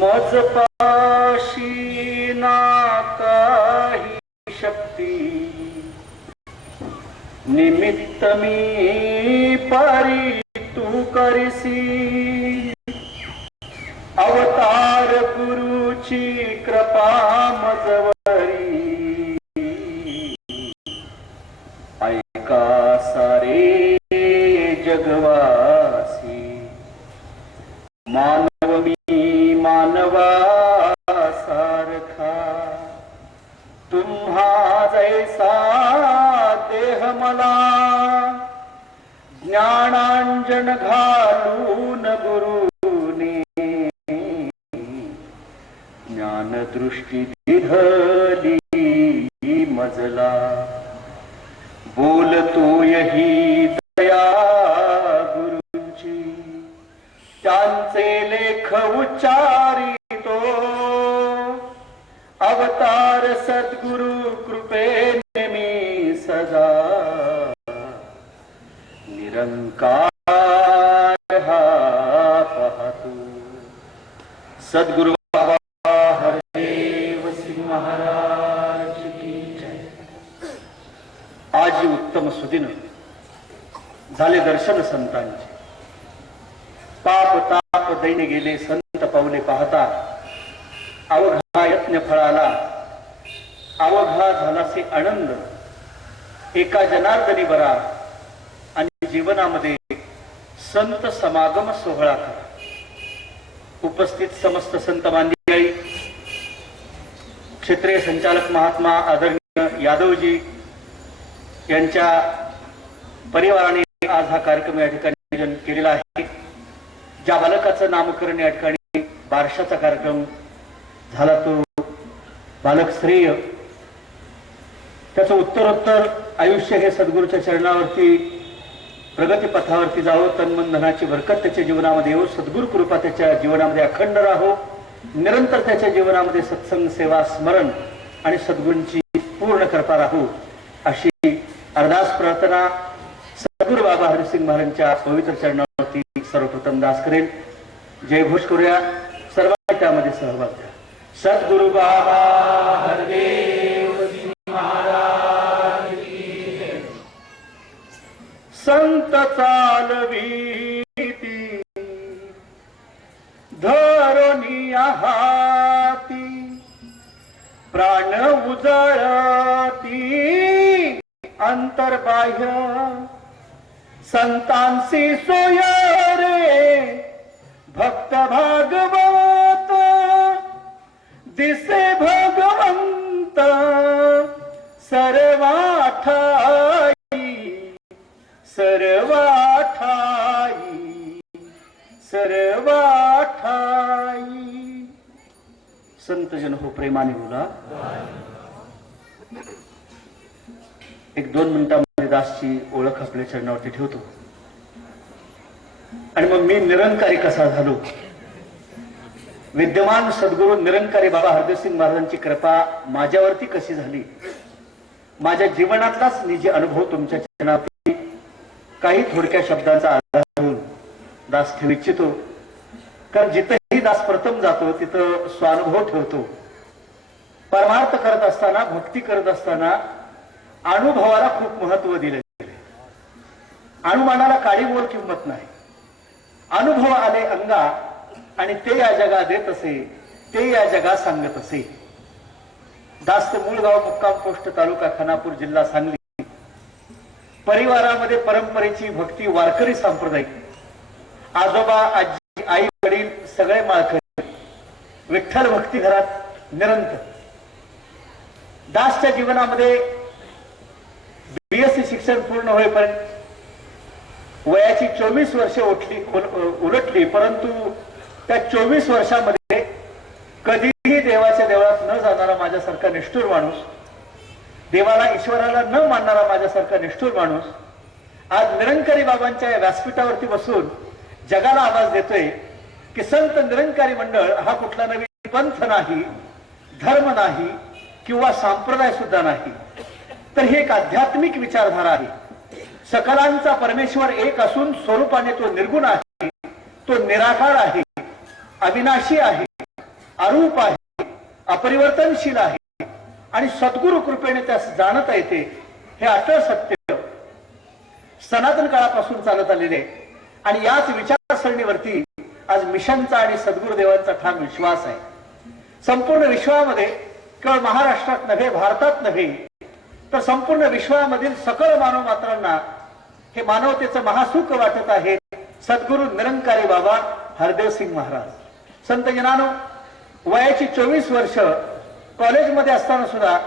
मज पाशी ना काही शक्ती, निमित्त मी पारी तू करिसी। अवतार गुरुची कृपा मजवरी, ऐका सारे जगवासी। मानव मी मानवा सारखा, तुम्हा जैसा देह मला। ज्ञानांजन घालून गुरुने, ज्ञानदृष्टी दिधली मजला। बोलतोय ही दया गुरुची, त्यांचे लेख उच्चारितो। अवतार सद्गुरु कृपेने मी सदा, निरंकार हा पाहतो। सद्गुरु बाबा हरदेव सिंह महाराज की जय। आज उत्तम सुदिन झाले दर्शन संतांचे। पाप ताप दैन्य गेले संत पावले पाहता। अवघा यत्न फळाला अवघा झालासे आनंद। एका जनार्दनी बरा आणि जीवनामध्ये संत समागम सोहळा करा। उपस्थित समस्त संत मंडळी, क्षेत्रीय संचालक महात्मा आदरणीय यादवजी यांच्या परिवाराने आज हा कार्यक्रम या ठिकाणी आयोजन केलेला आहे। ज्या बालकाचं नामकरण या ठिकाणी बारशाचा कार्यक्रम झाला, तो बालक श्रेय, त्याचं उत्तरोत्तर आयुष्य हे सद्गुरूच्या चरणावरती प्रगती पथावरती जावं। तन्मन धनाची बरकत त्याच्या जीवनामध्ये येऊ। सद्गुरू कृपा त्याच्या जीवनामध्ये अखंड राहो। निरंतर त्याच्या जीवनामध्ये सत्संग सेवा स्मरण आणि सद्गुरूंची पूर्ण कृपा राहू, अशी अरदास प्रार्थना सद्गुरू बाबा हरिसिंग महाराजांच्या पवित्र चरणावरती सर्वप्रथम दास करेल। जयघोष करूया, सर्वांनी त्यामध्ये सहभाग द्या। सद्गुरू बाबा हरदेव सिंह महाराज की जय। संत चालवीती धरोनी हाती, प्राण उजळती अंतर्बाह्य। संतांसी सोय रे भक्त भागवत, दिसे भगवंत सर्वाठाई, सर्वाठाई, सर्वाठाई। संतजन हो, प्रेमाने बोला। एक 2 मिनिटांमध्ये दासची ओळख आपल्या चरणावरती ठेवतो आणि मग मी निरंकारी कसा झालो। विद्यमान सद्गुरू निरंकारी बाबा हरदेवसिंग महाराजांची कृपा माझ्यावरती कशी झाली, माझ्या जीवनातलाच निजी अनुभव तुमच्या चरणावरती काही थोडक्या शब्दांचा आधार घेऊन दास ठेवू इच्छितो। कारण जिथेही दास प्रथम जातो तिथं स्वानुभव ठेवतो। परमार्थ करत असताना, भक्ती करत असताना अनुभवाला खूप महत्व दिले गेले। अनुमानाला काडीमोल किंमत नाही। अनुभव आले अंगा आणि ते या जगा देत असे, ते या जगा सांगत असे। दास मूळगाव, मुक्काम पोस्ट, तालुका खानापूर, जिल्हा सांगली। परिवारामध्ये परंपरेची भक्ती, वारकरी संप्रदाय, आजोबा आजी आई वडील सगळे माळकरी, विठ्ठल भक्ती घरात निरंतर। दासच्या जीवनामध्ये बीएससी शिक्षण पूर्ण होईपर्यंत वयाची 24 वर्षे उलटली, परंतु त्या 24 वर्षामध्ये कधीही देवाच्या देवळात न जाणारा माझ्यासारखा निष्ठुर माणूस, देवाला ईश्वराला न मानणारा माझ्यासारखा निष्ठुर माणूस आज निरंकारी बाबांच्या व्यासपीठावरती बसून जगाला आवाज देतोय की संत निरंकारी मंडळ हा कुठला नवीन पंथ नाही, धर्म नाही किंवा संप्रदाय सुद्धा नाही, तर हे एक आध्यात्मिक विचारधारा आहे। सकलांचा परमेश्वर एक असून स्वरूपाने तो निर्गुण आहे, तो निराकार आहे, अविनाशी आहे, अरूप आहे, अपरिवर्तनशील आहे आणि सद्गुरु कृपेने त्यास जाणता येते हे अटळ सत्य सनातन काळापासून चालत आलेले आणि याच विचारसरणीवरती आज मिशनचा आणि सद्गुरुदेवांचा ठाम विश्वास आहे. संपूर्ण विश्वामध्ये केवळ महाराष्ट्रात नव्हे, भारतात नव्हे, तर संपूर्ण विश्वामधील सकल मानव मात्रांना हे मानवतेचं महासुख वाटत आहे. सद्गुरु निरंकारी बाबा हरदेव सिंग महाराज. संत जनानो, वयाची 24 वर्ष कॉलेजमध्ये असताना सुद्धा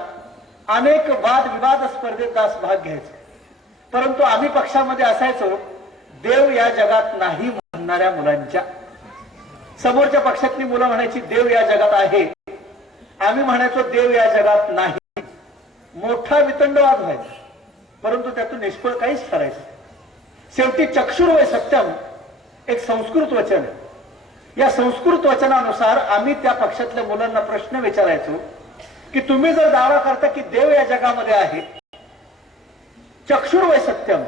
अनेक वाद विवाद स्पर्धेत दास भाग घ्यायचे. परंतु आम्ही पक्षामध्ये असायचो देव या जगात नाही म्हणणाऱ्या मुलांच्या. समोरच्या पक्षातली मुलं म्हणायची देव या जगात आहे, आम्ही म्हणायचो देव या जगात नाही. मोठा वितंडवाद व्हायचा, परंतु त्यातून निष्फळ काहीच ठरायचं. शेवटी चक्षुर्वय सत्यम एक संस्कृत वचन आहे. या संस्कृत वचनानुसार आम्ही त्या पक्षातल्या मुलांना प्रश्न विचारायचो की तुम्ही जर दावा करता की देव या जगामध्ये आहे, चक्षुर्वय सत्यम,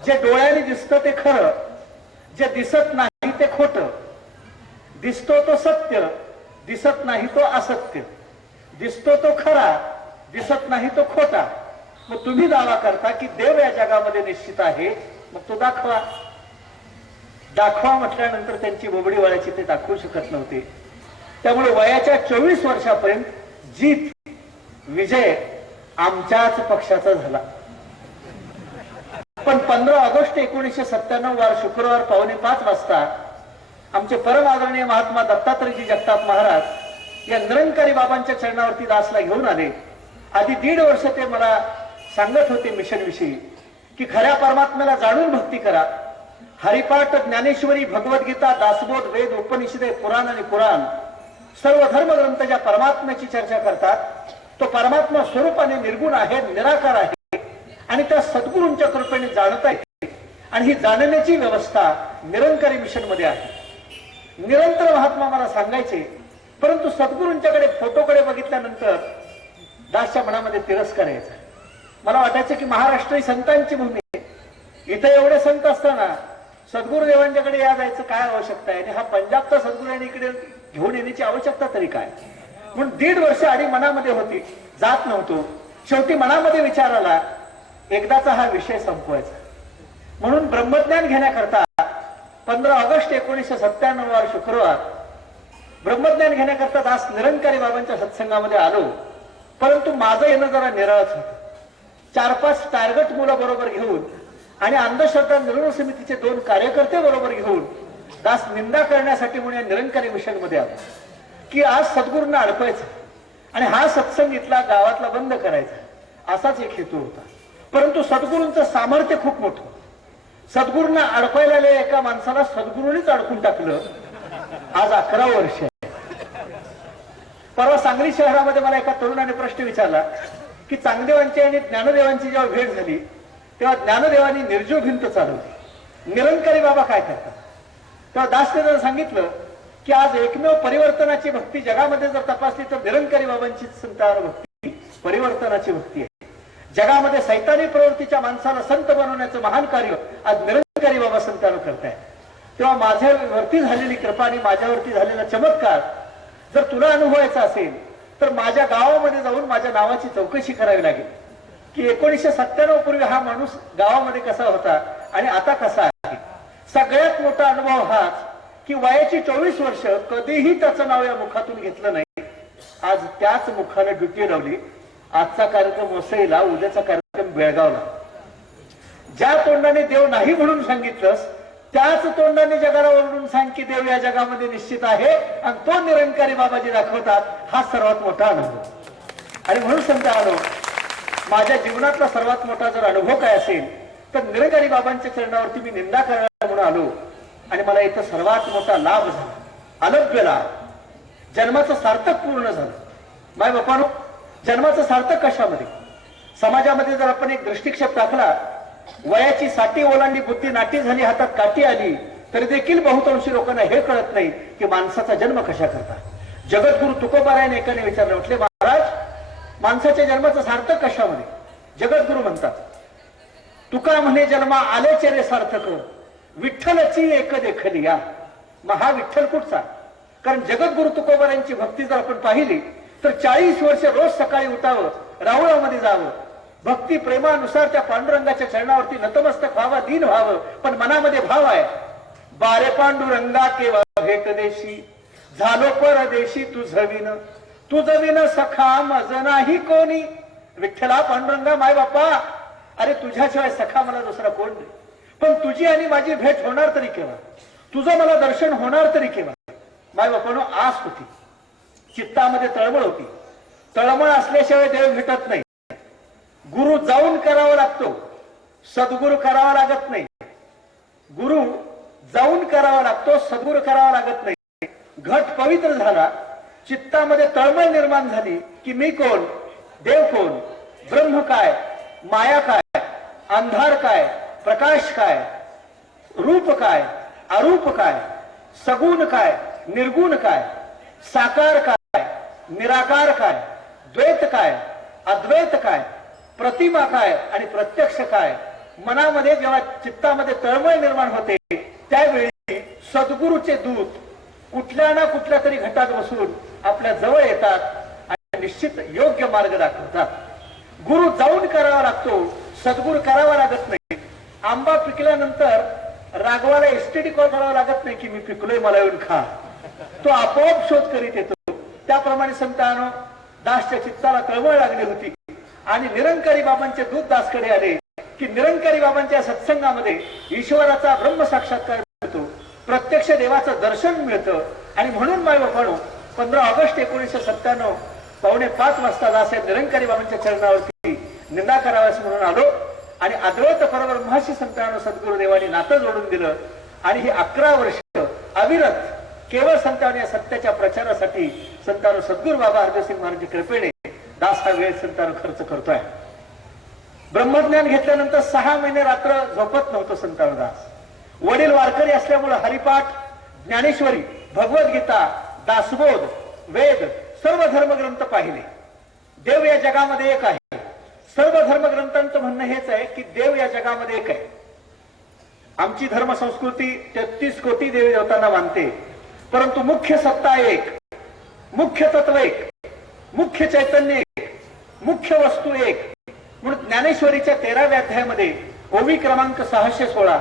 जे डोळ्याने दिसतं ते खरं, जे दिसत नाही ते खोटं, दिसतो तो सत्य, दिसत नाही तो असत्य, दिसतो तो खरा, दिसत नाही तो खोटा. मग तुम्ही दावा करता की देव या जगामध्ये निश्चित आहे, मग तो दाखवा. दाखवा म्हटल्यानंतर त्यांची बोबडी वळायची, ते दाखवू शकत नव्हते. त्यामुळे वयाच्या 24 वर्षापर्यंत जीत, विजय आमच्याच पक्षाचा झाला. पण 15 ऑगस्ट 1997 वार शुक्रवार 4:45 वाजता आमचे परम आदरणीय महात्मा दत्तात्रयजी जगताप महाराज या निरंकारी बाबांच्या चरणावरती दासला घेऊन आले. आधी 1.5 वर्ष ते मला सांगत होते मिशन विषयी की खऱ्या परमात्म्याला जाणून भक्ती करा. हरिपाठ, ज्ञानेश्वरी, भगवद्गीता, दासबोध, वेद, उपनिषदे, पुराण आणि पुराण सर्व धर्मग्रंथ ज्या परमात्म्याची चर्चा करतात, तो परमात्मा स्वरूपाने निर्गुण आहे, निराकार आहे आणि त्या सद्गुरूंच्या कृपेने जाणता येते. आणि ही जाणण्याची व्यवस्था निरंकारी मिशन मध्ये आहे. निरंतर महात्मा मला सांगायचे, परंतु सद्गुरूंच्याकडे फोटोकडे बघितल्यानंतर दासच्या मनामध्ये तिरस्कार यायचा. मला वाटायचं की महाराष्ट्र ही संतांची भूमी आहे, इथे एवढे संत असताना सद्गुरुदेवांच्याकडे या जायचं काय आवश्यकता आहे, आणि हा पंजाबचा सद्गुरू इकडे घेऊन येण्याची आवश्यकता तरी काय. म्हणून 1.5 वर्ष आधी मनामध्ये होती, जात नव्हतो. शेवटी मनामध्ये विचार आला, एकदाचा हा विषय संपवायचा. म्हणून ब्रह्मज्ञान घेण्याकरता 15 ऑगस्ट 1997 वार शुक्रवार ब्रह्मज्ञान घेण्याकरता दास निरंकारी बाबांच्या सत्संगामध्ये आलो. परंतु माझं येणं जरा निराळच होतं. 4-5 टार्गेट मुलं बरोबर घेऊन आणि अंधश्रद्धा निर्मूलन समितीचे 2 कार्यकर्ते बरोबर घेऊन दास निंदा करण्यासाठी म्हणून या निरंकारी मिशन मध्ये आलो की आज सद्गुरूंना अडकवायचं आणि हा सत्संग इथला गावातला बंद करायचा, असाच एक हेतू होता. परंतु सद्गुरूंचं सामर्थ्य खूप मोठं. सद्गुरूंना अडकवायला आलेल्या एका माणसाला सद्गुरूंनीच अडकून टाकलं. आज 11 वर्ष आहे. परवा सांगली शहरामध्ये मला एका तरुणाने प्रश्न विचारला की चांगदेवांची आणि ज्ञानदेवांची जेव्हा भेट झाली तेव्हा ज्ञानदेवांनी निर्जीव भिंत चालवली, निरंकारी बाबा काय करतात. तेव्हा दासने सांगितलं की आज एकमेव परिवर्तनाची भक्ती जगामध्ये जर तपासली तर निरंकारी बाबांची संतान भक्ती परिवर्तनाची भक्ती आहे. जगामध्ये सैतानी प्रवृत्तीच्या माणसाला संत बनवण्याचं महान कार्य आज निरंकारी बाबा संतान करतायत. तेव्हा माझ्यावरती झालेली कृपा आणि माझ्यावरती झालेला चमत्कार जर तुला अनुभवायचा असेल तर माझ्या गावामध्ये जाऊन माझ्या नावाची चौकशी करावी लागेल की 1997 पूर्वी हा माणूस गावामध्ये कसा होता आणि आता कसा आहे. सगळ्यात मोठा अनुभव हाच की वयाची 24 वर्ष कधीही त्याचं नाव या मुखातून घेतलं नाही. आज त्याच मुखाने ड्युटी लावली. आजचा कार्यक्रम वसईला, उद्याचा कार्यक्रम बेळगावला. ज्या तोंडाने देव नाही म्हणून सांगितलंस त्याच तोंडाने जगाला ओरडून सांग की देव या जगामध्ये निश्चित आहे आणि तो निरंकारी बाबाजी दाखवतात. हा सर्वात मोठा अनुभव. आणि म्हणून सांगता आलो, माझ्या जीवनातला सर्वात मोठा जर अनुभव काय असेल तर निरंकारी बाबांच्या चरणावरती मी निंदा करायला म्हणून आलो आणि मला इथं सर्वात मोठा लाभ झाला, अलभ्य लाभ. जन्माचं सार्थक पूर्ण झालं. माय बापानो, जन्माचं सार्थक कशामध्ये? समाजामध्ये जर आपण एक दृष्टिक्षेप टाकला, वयाची 60 ओलांडी, बुद्धी नाटी झाली, हातात काठी आली, तरी देखील बहुतांशी लोकांना हे कळत नाही की माणसाचा जन्म कशा करता. जगद्गुरु तुकोबारायने एकाने विचारले, म्हटले महाराज माणसाच्या जन्माचं सार्थक कशामध्ये? जगद्गुरु म्हणतात, तुका म्हणे जन्मा आलेचे रे सार्थक, विठ्ठलची एक देखली या. मग हा विठ्ठल कुठचा? कारण जगद्गुरु तुकोबारांची भक्ती जर आपण पाहिली तर 40 वर्ष रोज सकाळी उठावं, राहुळामध्ये जावं, भक्ती प्रेमानुसार त्या पांडुरंगाच्या चरणावरती नतमस्तक व्हावं, दीन व्हावं, पण मनामध्ये भाव आहे, बारे पांडुरंगा केव्हा भेट देशी, झालो परदेशी तुझ विन सखा मज नाही कोणी. विठ्ठला पांडुरंगा माय बापा, अरे तुझ्याशिवाय सखा मला दुसरा कोण नाही, पण तुझी आणि माझी भेट होणार तरी केव्हा, तुझं मला दर्शन होणार तरी केव्हा. माय बापानो आस होती, चित्तामध्ये तळमळ होती. तळमळ असल्याशिवाय देव भेटत नाही. गुरु जाऊन करावा लागतो, सद्गुरु करावा लागत नाही. गुरु जाऊन करावा लागतो, सद्गुरु करावा लागत नाही. घट पवित्र झाला, चित्तामध्ये तळमळ निर्माण झाली की मी कोण, देव कोण, ब्रह्म काय, माया काय, अंधार काय, प्रकाश काय, रूप काय, अरूप काय, सगुण काय, निर्गुण काय, साकार काय, निराकार काय, द्वैत काय, अद्वैत काय, प्रतिमा काय आणि प्रत्यक्ष काय. मनामध्ये जेव्हा चित्तामध्ये तळमळ निर्माण होते त्यावेळी सद्गुरूचे दूत कुठल्या ना कुठल्या तरी घटात बसून आपल्या जवळ येतात आणि निश्चित योग्य मार्ग दाखवतात. गुरु जाऊन करावा लागतो, सद्गुरू करावा लागत नाही. आंबा पिकल्यानंतर राघवाला एसटीडी कॉल करावा लागत नाही की मी पिकलोय मला येऊन खा, तो आपोआप शोध करीत येतो. त्याप्रमाणे संतांनो दासच्या चित्ताला तळमळ लागली होती आणि निरंकारी बाबांचे दूत दासकडे आले की निरंकारी बाबांच्या सत्संगामध्ये ईश्वराचा ब्रह्म साक्षात्कार मिळतो, प्रत्यक्ष देवाचं दर्शन मिळतं. आणि म्हणून माय बापानो 15 ऑगस्ट 1997 5:15 वाजता दास या निरंकारी बाबांच्या चरणावरती निंदा कराव्यास म्हणून आलो आणि अद्वैत परब्रह्माशी संतांनो सद्गुरुदेवांनी नातं जोडून दिलं. आणि ही 11 वर्ष अविरत केवळ संतांनो या सत्याच्या प्रचारासाठी संतांनो सद्गुरू बाबा हरदेवसिंग महाराज कृपेने दास हा वेळ संतांनो खर्च करतोय. ब्रह्मज्ञान घेतल्यानंतर 6 महिने रात्र झोपत नव्हतं संतांनो दास. वडील वारकरी असल्यामुळे हरिपाठ, ज्ञानेश्वरी, भगवद्गीता, दासबोध, वेद सर्व धर्मग्रंथ पाहिले. देव या जगामध्ये एक आहे. सर्व धर्मग्रंथांचं म्हणणं हेच आहे की देव या जगामध्ये एक आहे. आमची धर्म संस्कृती 33 कोटी देवी देवतांना मानते, परंतु मुख्य सत्ता एक, मुख्य तत्व एक, मुख्य चैतन्य एक, मुख्य वस्तू एक. म्हणून ज्ञानेश्वरीच्या 13व्या अध्यायामध्ये ओवी क्रमांक 616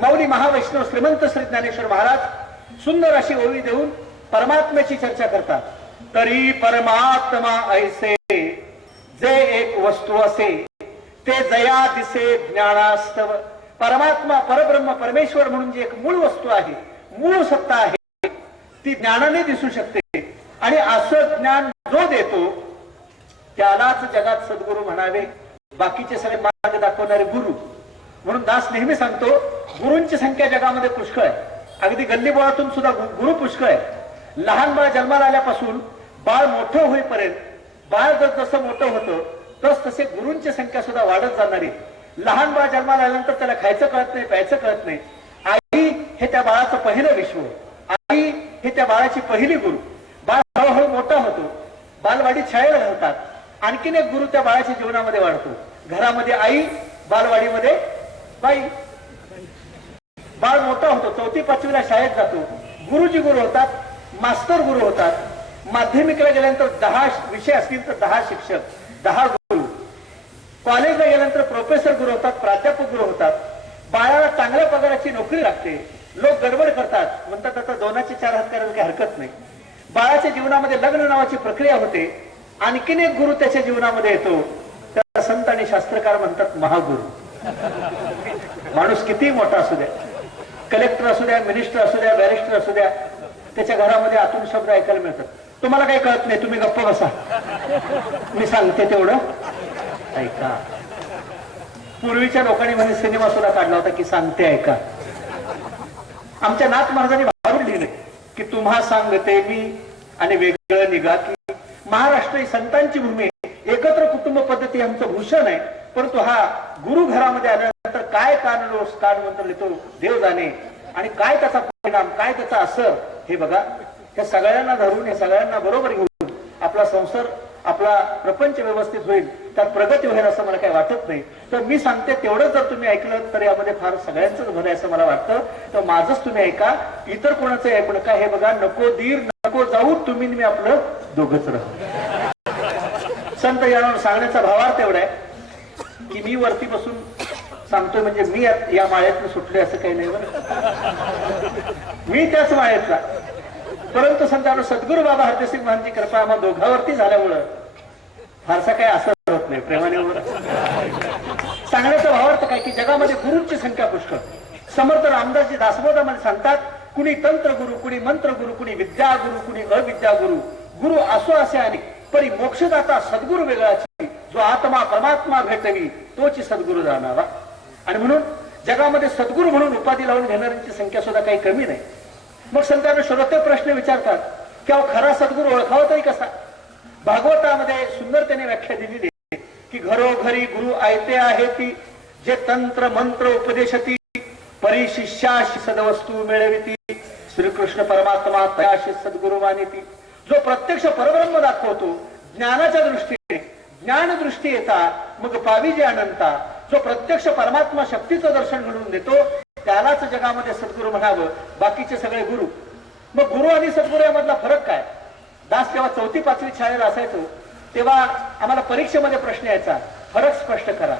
मौली महावैष्णव श्रीमंत श्री ज्ञानेश्वर महाराज सुंदर अशी ओवी देऊन परमात्म्याची चर्चा करतात. तरी परमात्मा ऐसे जे एक वस्तू असे ते जया दिसे ज्ञानास्तव. परमात्मा परब्रह्म परमेश्वर म्हणून जी एक मूळ वस्तू आहे, मूळ सत्ता आहे, ती ज्ञानाने दिसू शकते. आणि असं ज्ञान जो देतो त्यालाच जगात सद्गुरू म्हणावे. बाकीचे सगळे मार्ग दाखवणारे गुरु. म्हणून दास नेहमी सांगतो गुरूंची संख्या जगामध्ये पुष्कळ आहे. अगदी गल्लीबोळातून सुद्धा गुरु पुष्कळ आहे. लहान बाळ जन्माला आल्यापासून बाळ मोठं होईपर्यंत बाळ जसं मोठं होतं तस तसे गुरूंची संख्या सुद्धा वाढत जाणारी. लहान बाळ जन्माला आल्यानंतर त्याला खायचं कळत नाही, प्यायचं कळत नाही. आई हे त्या बाळाचं पहिलं विश्व, आई हे त्या बाळाची पहिली गुरु. बाळ हळूहळू मोठा होतो, बालवाडीत शाळेला घालतात. आणखीन एक गुरु त्या बाळाच्या जीवनामध्ये वाढतो. घरामध्ये आई, बालवाडीमध्ये बाई. बाळ मोठा होतो, 4थी 5वीला शाळेत जातो, गुरुजी गुरु होतात, मास्तर गुरु होतात. माध्यमिकला गेल्यानंतर 10 विषय असतील तर 10 शिक्षक, 10 गुरु. कॉलेजला गेल्यानंतर प्रोफेसर गुरु होतात, प्राध्यापक गुरु होतात. बाळाला चांगल्या पगाराची नोकरी लागते. लोक गडबड करतात, म्हणतात आता 2चे 4 हात करायला काही हरकत नाही. बाळाच्या जीवनामध्ये लग्न नावाची प्रक्रिया होते. आणखीन एक गुरु त्याच्या जीवनामध्ये येतो, त्या संत आणि शास्त्रकार म्हणतात महागुरु. माणूस किती मोठा असू द्या, कलेक्टर असू द्या, मिनिस्टर असू द्या, बॅरिस्टर असू द्या, त्याच्या घरामध्ये आतून शब्द ऐकायला मिळतात. तुम्हाला काही कळत नाही, तुम्ही गप्प बसा, मी सांगते तेवढं ऐका. पूर्वीच्या लोकांनी म्हणजे सिनेमा सुद्धा काढला होता की सांगते ऐका. आमच्या नाथ महाराजांनी भारून लिहिले की तुम्हा सांगते मी आणि वेगळं निघा की. महाराष्ट्र ही संतांची भूमी, एकत्र कुटुंब पद्धती आमचं भूषण आहे. परंतु हा गुरु घरामध्ये आल्यानंतर काय कानलोस कान मंत्र लिहितो देव जाणे. आणि काय त्याचा परिणाम, काय त्याचा असर हे बघा. हे सगळ्यांना धरून, हे सगळ्यांना बरोबर घेऊन आपला संसार, आपला प्रपंच व्यवस्थित होईल. त्यात प्रगती होईल असं मला काही वाटत नाही. तर मी सांगते तेवढं जर तुम्ही ऐकलं तर यामध्ये फार सगळ्यांचंच भलं आहे असं मला वाटतं. तर माझंच तुम्ही ऐका, इतर कोणाचं ऐकू नका. हे बघा, नको दीर नको जाऊ, तुम्ही मी आपलं दोघंच राहू. संत यानं सांगण्याचा भावार्थ एवढा आहे की मी वरती बसून सांगतोय म्हणजे मी या माळ्यातून सुटले असं काही नाही बरं, मी त्याच माळ्यातला. परंतु संत सद्गुरू बाबा हरदेसिंग महाराजांची कृपा आम्हा दोघांवरती झाल्यामुळं फारसा काही असर होत नाही. प्रेमाने सांगण्याचा भावार्थ काय की जगामध्ये गुरूंची संख्या पुष्कळ. समर्थ रामदासजी दासबोधामध्ये सांगतात, कुणी तंत्र गुरु, कुणी मंत्र गुरु, कुणी विद्या गुरु, कुणी अविद्या गुरु. गुरु असो असे अनेक, परी मोक्षदाता सद्गुरु वेगळाची. जो आत्मा परमात्मा भेटवी तोची सद्गुरु जाणावा. आणि म्हणून जगामध्ये सद्गुरू म्हणून उपाधी लावून घेणाऱ्यांची संख्या सुद्धा काही कमी नाही. मग संतांना श्रोते प्रश्न विचारतात की खरा सद्गुरू ओळखावा तरी कसा. भागवतामध्ये सुंदरतेने व्याख्या दिलेली आहे की घरोघरी गुरु आयते आहे ती, जे तंत्र मंत्र उपदेशती, परी शिष्याशी सदवस्तू मिळविती. श्रीकृष्ण परमात्मा तयाशी सद्गुरू मानिती. जो प्रत्यक्ष परब्रह्म दाखवतो ज्ञानाच्या दृष्टीने, ज्ञान दृष्टी येता मग पावी जे अनंता. जो प्रत्यक्ष परमात्मा शक्तीचं दर्शन घडवून देतो त्यालाच जगामध्ये सद्गुरू म्हणावं, बाकीचे सगळे गुरु. मग गुरु आणि सद्गुरू यामधला फरक काय. दास जेव्हा 4वी-5वी शाळेला असायचो तेव्हा आम्हाला परीक्षेमध्ये प्रश्न यायचा, फरक स्पष्ट करा.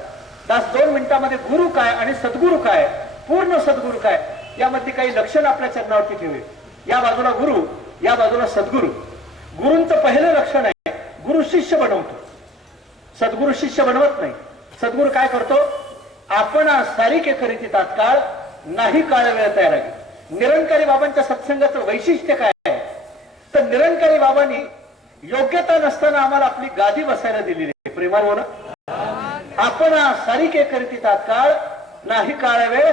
दास 2 मिनिटांमध्ये गुरु काय आणि सद्गुरू काय, पूर्ण सद्गुरू काय, यामध्ये काही लक्षण आपल्या चरणावरती ठेवे. या बाजूला गुरु, या बाजूला सद्गुरू. गुरूंचं पहिलं लक्षण आहे गुरु शिष्य बनवतो, सद्गुरू शिष्य बनवत नाही. सद्गुरू काय करतो, आपण सारिके करीती तात्काळ, नाही काळ वेळ तयार आहे. निरंकारी बाबांच्या सत्संगाचं वैशिष्ट्य काय आहे तर निरंकारी बाबांनी योग्यता नसताना आम्हाला आपली गादी बसायला दिलेली आहे. प्रेमाने बोला, आपण सारिके करीती तात्काळ, नाही काळ वेळ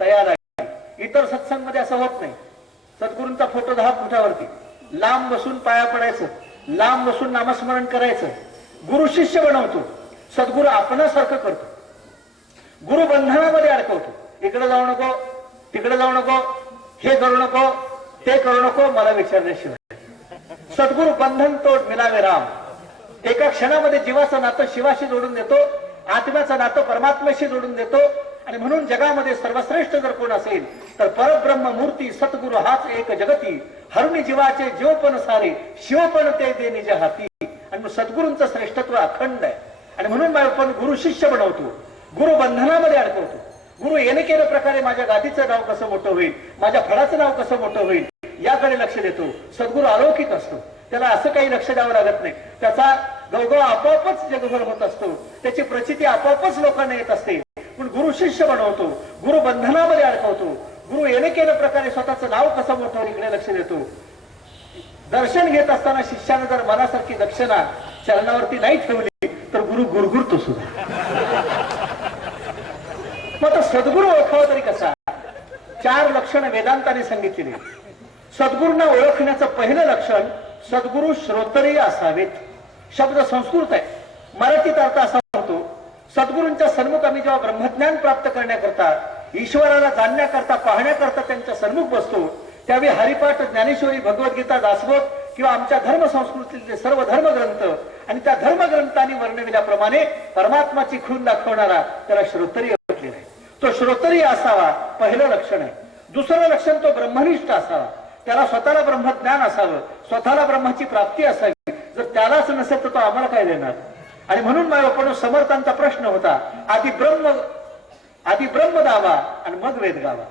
तयार आहे. इतर सत्संगमध्ये असं होत नाही. सद्गुरूंचा फोटो 10 फुटावरती, लांब बसून पाया पडायचं, लांब बसून नामस्मरण करायचं. गुरु शिष्य बनवतो, सद्गुरू आपणासारखं करतो. गुरु बंधनामध्ये अडकवतो. इकडे जाऊ नको, तिकडे जाऊ नको, हे करू नको, ते करू नको, मला विचारल्याशिवाय. सद्गुरू बंधन तोड मिलावे राम. एका क्षणामध्ये जीवाचं नातं शिवाशी जोडून देतो, आत्म्याचं नातं परमात्म्याशी जोडून देतो. आणि म्हणून जगामध्ये सर्वश्रेष्ठ जर कोण असेल तर परब्रह्म मूर्ती सद्गुरू हाच एक जगती. हरुणी जीवाचे जीवपण सारे, शिवपण ते दे निज हाती. आणि सद्गुरूंचं श्रेष्ठत्व अखंड आहे. आणि म्हणून आपण गुरु शिष्य बनवतो, गुरु बंधनामध्ये अडकवतो. गुरु येणे केल्या प्रकारे माझ्या गादीचं नाव कसं मोठं होईल, माझ्या फळाचं नाव कसं मोठं होईल याकडे लक्ष देतो. सद्गुरू अलौकिक असतो, त्याला असं काही लक्ष द्यावं लागत नाही. त्याचा गवगव आपोआपच जगभर होत असतो, त्याची प्रचिती आपोआपच लोकांना येत असते. पण गुरु शिष्य बनवतो, गुरु बंधनामध्ये अडकवतो. गुरु येणे केल्या प्रकारे स्वतःचं नाव कसं मोठं होईल इकडे लक्ष देतो. दर्शन घेत असताना शिष्यानं जर मनासारखी दक्षिणा चरणावरती नाही ठेवली तर गुरु गुरगुरतो सुद्धा. मग सद्गुरू ओळखावा तरी कसा. 4 लक्षण वेदांताने सांगितलेली. सद्गुरूंना ओळखण्याचं पहिलं लक्षण, सद्गुरू श्रोतरीय असावेत. शब्द संस्कृत आहे, मराठीत अर्थ असा होतो, सद्गुरूंच्या सन्मुख आम्ही जेव्हा ब्रह्मज्ञान प्राप्त करण्याकरता, ईश्वराला जाणण्याकरता, पाहण्याकरता त्यांच्या सन्मुख बसतो त्यावेळी हरिपाठ, ज्ञानेश्वरी, भगवद्गीता, दासबोध किंवा आमच्या धर्म संस्कृतीतले सर्व धर्मग्रंथ आणि त्या धर्मग्रंथांनी वर्णविल्याप्रमाणे परमात्माची खून दाखवणारा त्याला श्रोतरीय म्हटलेला आहे. तो श्रोतरीय असावा, पहिलं लक्षण आहे. दुसरं लक्षण, तो ब्रह्मनिष्ठ असावा. त्याला स्वतःला ब्रह्मज्ञान असावं, स्वतःला ब्रह्माची प्राप्ती असावी. जर त्यालाच नसेल तर तो आम्हाला काय देणार. आणि म्हणून माझ्या समर्थांचा प्रश्न होता, आधी ब्रह्म दावा आणि मग वेद गावा.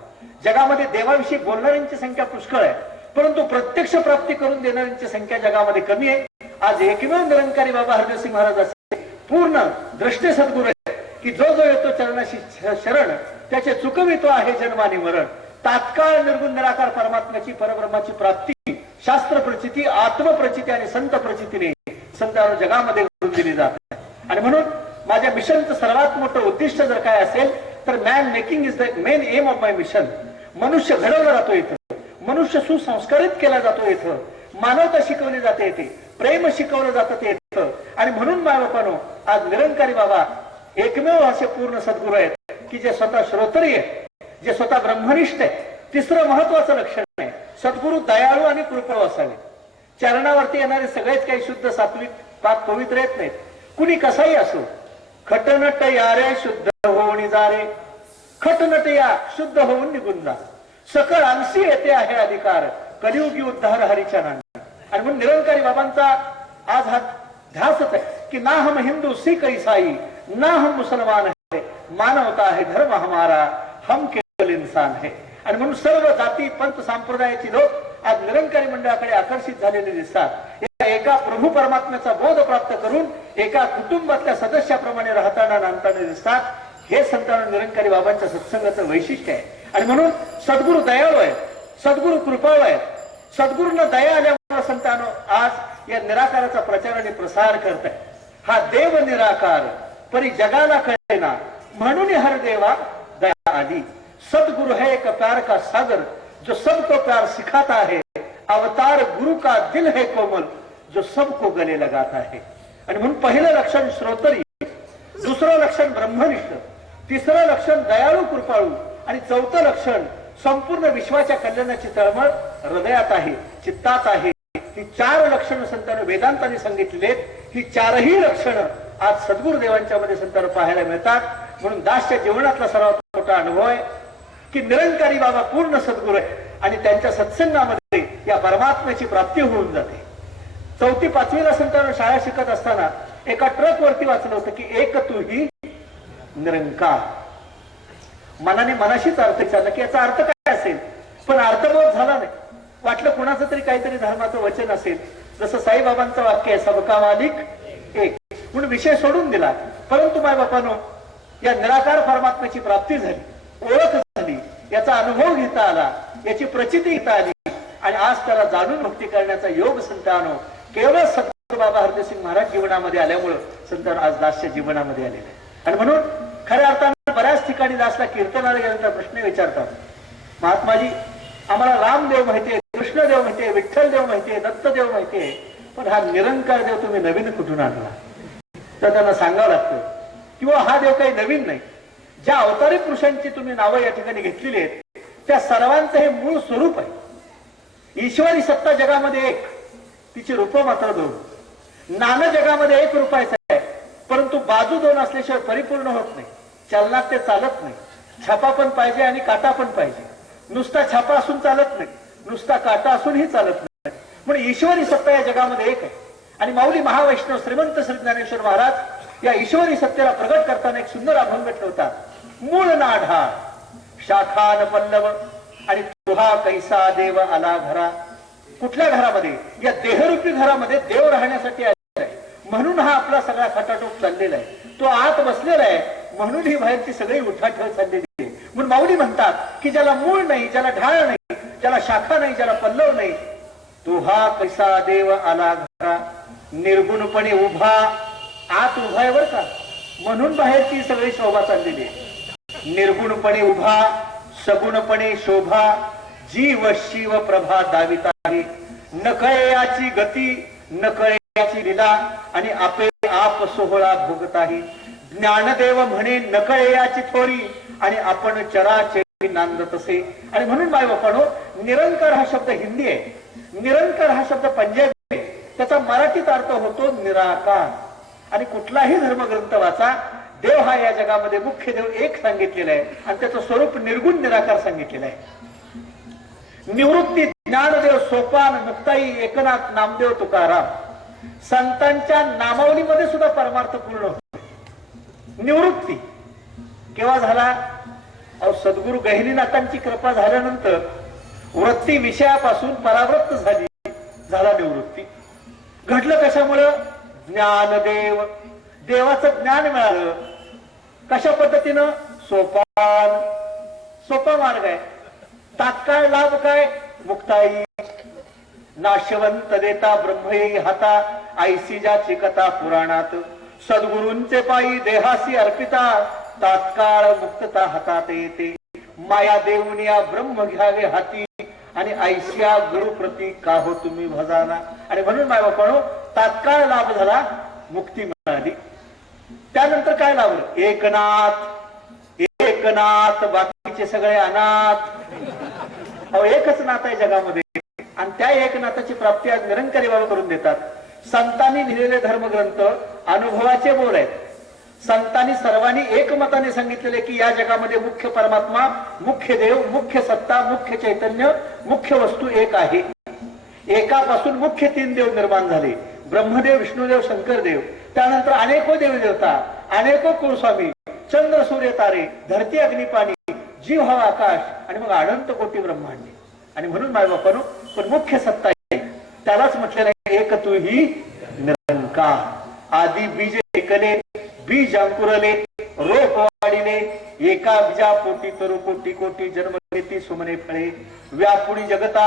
जगामध्ये देवाविषयी बोलणाऱ्यांची संख्या पुष्कळ आहे, परंतु प्रत्यक्ष प्राप्ती करून देणाऱ्यांची संख्या जगामध्ये कमी आहे. आज एकमेव निरंकारी बाबा हरदेसिंग महाराज असे पूर्ण दृष्टे सद्गुरू आहे की जो जो येतो चरणाशी शरण त्याचे चुकवितो आहे जन्माने मरण. तात्काळ निर्गुण निराकार परमात्म्याची, परब्रह्माची प्राप्ती शास्त्र प्रचिती, आत्मप्रचिती आणि संत प्रचितीने संतांना जगामध्ये घडून दिली जाते. आणि म्हणून माझ्या मिशनचं सर्वात मोठं उद्दिष्ट जर काय असेल तर man making is the main M of my mission. मनुष्य घडवला जातो इथं, मनुष्य सुसंस्कारित केला जातो इथं, मानवता शिकवली जाते येथे, प्रेम शिकवलं जातं येतं. आणि म्हणून मायबापानो आज निरंकारी बाबा एकमेव असे पूर्ण सद्गुरू आहेत की जे स्वतः श्रोतरीय आहे, जे स्वतः ब्रह्मनिष्ठ आहे. तिसरं महत्वाचं लक्षण आहे, सद्गुरू दयाळू आणि कृपळ असावे. चरणावरती येणारे सगळेच काही शुद्ध, सात्विक, पाक, पवित्र येत नाहीत. कुणी कसाही असो, खटनट यारे शुद्ध होऊन जा रे, खटनट या शुद्ध होऊन निघून जा, सकळ अंशी येते आहे अधिकार, कलियुगी उद्धार हरीच्या नामी. आणि म्हणून निरंकारी बाबांचा आज हा ध्यासच आहे की ना हम हिंदू सिख ईसाई, ना हम मुसलमान है, मानवता है धर्म हमारा, हम केवल इंसान है. आणि म्हणून सर्व जाती पंथ संप्रदायाची लोक आज निरंकारी मंडळाकडे आकर्षित झालेले दिसतात. एका प्रभू परमात्म्याचा बोध प्राप्त करून एका कुटुंबातल्या सदस्याप्रमाणे राहताना नांदताना दिसतात. हे संतान निरंकारी बाबांच्या सत्संगाचं वैशिष्ट्य आहे. आणि म्हणून सद्गुरु दयाळू आहे, सद्गुरु कृपाळू आहे. सद्गुरूंना दया आल्यामुळे संतानो आज या निराकाराचा प्रचार आणि प्रसार करताय. हा देव निराकार परी जगाला कळेना, म्हणून हर देवा दया आली. सदगुरु है एक प्यार का सागर, जो सबको प्यार सिखाता है. अवतार गुरु का दिल है कोमल, जो सबको गले लगाता है. आणि म्हणून पहिलं लक्षण श्रोतरी, दुसरं लक्षण ब्रह्मनिष्ठ, तिसरं लक्षण दयाळू कृपाळू आणि चौथं लक्षण संपूर्ण विश्वाच्या कल्याणाची तळमळ हृदयात आहे, चित्तात आहे. ही चार लक्षणं संतांनी वेदांतांनी सांगितलेली आहेत. ही चारही लक्षणं आज सद्गुरुदेवांच्या मध्ये संतांना पाहायला मिळतात. म्हणून दासच्या जीवनातला सर्वात मोठा अनुभव आहे की निरंकारी बाबा पूर्ण सद्गुरू आहे आणि त्यांच्या सत्संगामध्ये या परमात्म्याची प्राप्ती होऊन जाते. 4वी 5वीला संतांना शाळा शिकत असताना एका ट्रक वरती वाचलं होतं की एक तू ही निरंकार. मनाने मनाशीच अर्थ विचारला की याचा अर्थ काय असेल, पण अर्थबोध झाला नाही. वाटलं कुणाचं तरी काहीतरी धर्माचं वचन असेल, जसं साईबाबांचं वाक्य आहे सबका मालिक एक, म्हणून विषय सोडून दिला. परंतु माय बापानो या निराकार परमात्म्याची प्राप्ती झाली, ओळख झाली, याचा अनुभव घेता आला, याची प्रचिती घेता आली आणि आज त्याला जाणून भक्ती करण्याचा योग संतानो केवळ सद्गुरू बाबा हरदेवसिंग महाराज जीवनामध्ये आल्यामुळे संतान आज दासच्या जीवनामध्ये आलेले आहे. आणि म्हणून खऱ्या अर्थानं बऱ्याच ठिकाणी दासला कीर्तनाला गेल्यानंतर प्रश्न विचारतात, महात्माजी आम्हाला रामदेव माहितीये, कृष्णदेव माहितीये, विठ्ठलदेव माहितीये, दत्तदेव माहितीये, पण हा निरंकार देव तुम्ही नवीन कुठून आणला? तर त्यांना सांगावं लागतं किंवा हा देव काही नवीन नाही. ज्या अवतारी पुरुषांची तुम्ही नावं या ठिकाणी घेतलेली आहेत त्या सर्वांचं हे मूळ स्वरूप आहे. ईश्वरी सत्ता जगामध्ये एक, तिची रूप मात्र दोन. नाणं जगामध्ये एक रुपयाचं आहे, परंतु बाजू दोन असल्याशिवाय परिपूर्ण होत नाही. चलनात ते चालत नाही. छापा पण पाहिजे आणि काटा पण पाहिजे. नुसता छापा असून चालत नाही, नुसता काटा असूनही चालत नाही. म्हणून ईश्वरी सत्ता या जगामध्ये एक आहे. आणि माऊली महावैष्णव श्रीमंत श्री ज्ञानेश्वर महाराज या ईश्वरी सत्तेला प्रगट करताना एक सुंदर अभंग ठेवतात. मूळ नाढा शाखान पल्लव आणि तुहा कैसा देव आला घरा. कुठल्या घरामध्ये? या देहरूपी घरामध्ये देव राहण्यासाठी आलेला आहे. म्हणून हा आपला सगळा खटाटोप चाललेला आहे. तो आत बसलेला आहे म्हणून ही बाहेरची सगळी उठाठेव चाललेली आहे. म्हणून माऊली म्हणतात की ज्याला मूळ नाही, ज्याला ढाळ नाही, ज्याला शाखा नाही, ज्याला पल्लव नाही, तो हा कैसा देव आला घरा. निर्गुणपणे उभा, आत उभा आहे बर का, म्हणून बाहेरची सगळी शोभा चाललेली आहे. निर्गुणपणे उभा, सगुणपणे शोभा, जीव शिव प्रभा दाविता आहे. न कळे याची गती, न कळे याची लीला आणि आपे आप सोहळा भोगत आहे. ज्ञानदेव म्हणे न कळे याची थोरी आणि आपण चराचरी नांदत असे. आणि म्हणून माय बापानो निरंकार हा शब्द हिंदी आहे, निरंकार हा शब्द पंजाबी आहे. त्याचा मराठीत अर्थ होतो निराकार. आणि कुठलाही धर्मग्रंथ वाचा, देव हा या जगामध्ये मुख्य देव एक सांगितलेला आहे आणि त्याचं स्वरूप निर्गुण निराकार सांगितलेलं आहे. निवृत्ती ज्ञानदेव सोपान मुक्ताई एकनाथ नामदेव तुकाराम. संतांच्या नामावलीमध्ये सुद्धा परमार्थ पूर्ण होतो. निवृत्ती केव्हा झाला? अहो सद्गुरु गहिनीनाथांची कृपा झाल्यानंतर वृत्ती विषयापासून परावृत्त झाली, झाला निवृत्ती. घडलं कशामुळं? ज्ञानदेव, देवाचं ज्ञान मिळालं. कशा पद्धतीनं? सोपान, सोपा मार्ग आहे. तात्काळ लाभ काय? मुक्ताई. नाशवंत देता ब्रह्मयी हाता, ऐसी ज्याची कथा पुराणात. सद्गुरूंचे पायी देहासी अर्पिता, तात्काळ मुक्तता हातात येते. माया देऊनिया ब्रह्म घ्यावे हाती आणि ऐशिया गुरुप्रती का हो तुम्ही भजाना. आणि म्हणून माय बापानो तात्काळ लाभ झाला, मुक्ती मिळाली. त्यानंतर काय लाभलं? एकनाथ. एकनाथ, बाकीचे सगळे अनाथ. अहो एकच नाथ आहे जगामध्ये आणि त्या एकनाथाची प्राप्ती आज निरंकारी बाबा करून देतात. संतांनी लिहिलेले धर्मग्रंथ अनुभवाचे बोल आहेत. संतांनी सर्वांनी एकमताने सांगितलेले की या जगामध्ये मुख्य परमात्मा, मुख्य देव, मुख्य सत्ता, मुख्य चैतन्य, मुख्य वस्तू एक आहे. एकापासून मुख्य 3 देव निर्माण झाले. ब्रह्मदेव, विष्णुदेव, शंकरदेव. त्यानंतर अनेको देवदेवता, अनेको कुलस्वामी, चंद्र, सूर्य, तारे, धरती, अग्नी, पाणी, जीव, हवा, आकाश आणि मग अनंत कोटी ब्रह्मांडे. आणि म्हणून माय बापानो, पण मुख्य सत्ता आहे त्यालाच म्हटलेलं आहे एक तू ही निरंकार. आदी बीज एकले, बीज अंकुरले, रोप वाढिले, एका बीजा पोटी तरु कोटी कोटी जन्म घेती सुमने फळे. व्यापुणी जगता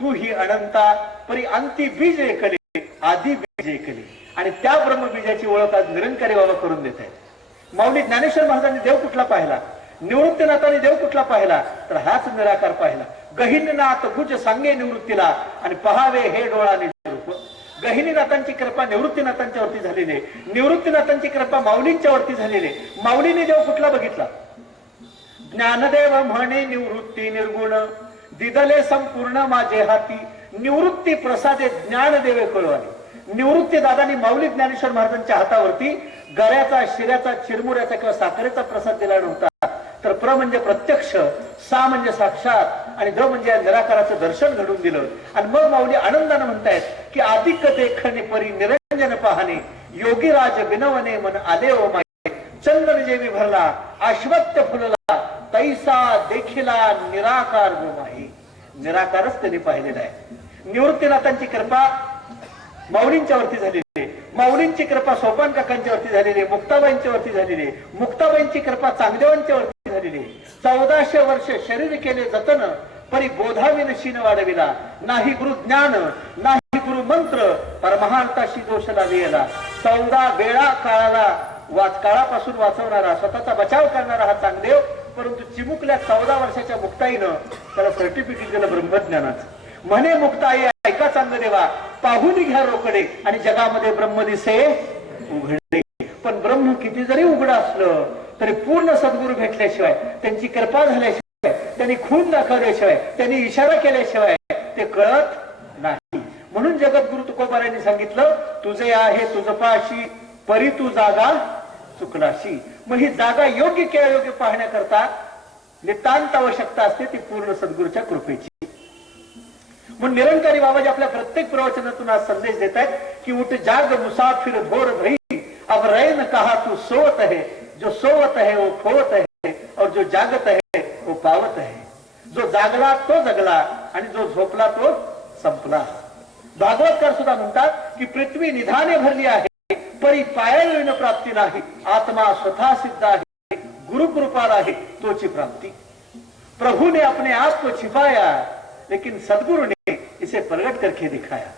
तू ही अनंता, परी अंती बीज एकले, आदी बीज एकले. आणि त्या ब्रह्मबीजाची ओळख आज निरंकारी बाबा करून देत आहेत. माऊली ज्ञानेश्वर महाराजांनी देव कुठला पाहिला? निवृत्तीनाथाने देव कुठला पाहिला? तर हाच निराकार पाहिला. गहिनीनाथ गुज सांगे निवृत्तीला, आणि पहावे हे डोळा निरूप. गहिनीनाथांची कृपा निवृत्तीनाथांच्या वरती झालेली आहे. निवृत्तीनाथांची कृपा माऊलींच्या वरती झालेली आहे. माऊलीने देव कुठला बघितला? ज्ञानदेव म्हणे निवृत्ती निर्गुण, दिदले संपूर्ण माझे हाती. निवृत्ती प्रसादे ज्ञानदेवे कळवाले. निवृत्ती दादानी माऊली ज्ञानेश्वर महाराजांच्या हातावरती गऱ्याचा, शिऱ्याचा, चिरमुऱ्याचा किंवा साखरेचा प्रसाद दिला नव्हता. तर प्र म्हणजे प्रत्यक्ष, सा म्हणजे साक्षात आणि द म्हणजे निराकाराचं दर्शन घडून दिलं. आणि मग माऊली आनंदानं म्हणतायत की आदिक देखणे परी निरंजन पाहणे, योगीराज बिनवणे मन आले ओ माये. चंदन जेवी भरला अश्वत्थ फुलला, तैसा देखिला निराकार गोमाई. निराकारच त्यांनी पाहिलेला आहे. निवृत्तीनाथांची कृपा माऊलींच्या वरती झालेली आहे. माऊलींची कृपा सोपान काकांच्या वरती झालेली आहे. मुक्ताबाईंच्या वरती झालेली आहे. मुक्ताबाईंची कृपा चांगदेवांच्या वरती झालेली आहे. 1400 वर्ष शरीर केले जतन, परी बोधाविन शीन वाढविला. नाही गुरु ज्ञान, नाही गुरु मंत्र, परमहांताशी दोष लाविला. 14 वेळा काळापासून वाचवणारा, स्वतःचा बचाव करणारा हा चांगदेव. परंतु चिमुकल्या 14 वर्षाच्या मुक्ताईनं त्याला सर्टिफिकेट दिलं ब्रह्मज्ञानाचं. म्हणे मुक्ताई ऐका चांगदेवा, पाहून घ्या रोकडे, आणि जगामध्ये ब्रह्म दिसे उघडे. पण ब्रह्म किती जरी उघडं असलं तरी पूर्ण सद्गुरू भेटल्याशिवाय, त्यांची कृपा झाल्याशिवाय, त्यांनी खून दाखवल्याशिवाय, त्यांनी इशारा केल्याशिवाय ते कळत नाही. म्हणून जगद्गुरु तुकोबारायांनी सांगितलं, तुझे आहे तुझ पाशी, परी तू जागा चुकलाशी. मग ही जागा योग्य की अयोग्य पाहण्याकरता नितांत आवश्यकता असते ती पूर्ण सद्गुरूच्या कृपेची. म्हणून निरंकारी बाबाजी आपल्या प्रत्येक प्रवचनातून आज संदेश देत आहेत की उठ जाग मुसाफिर धोर भई, अब रैन कहा तू सोवत है. जो सोवत है वो खोवत है, और जो जागत है वो पावत है. जो जागला तो जगला, आणि जो झोपला तो संपला. भागवतकार सुद्धा म्हणतात की पृथ्वी निधाने भरली आहे, परी पायाळीन प्राप्ती नाही. आत्मा स्वतः सिद्ध आहे, गुरुकृपाल आहे तोची प्राप्ती. प्रभु ने अपने आप को छिपाया, लेकिन सद्गुरु ने इसे प्रगट करके दिखाया.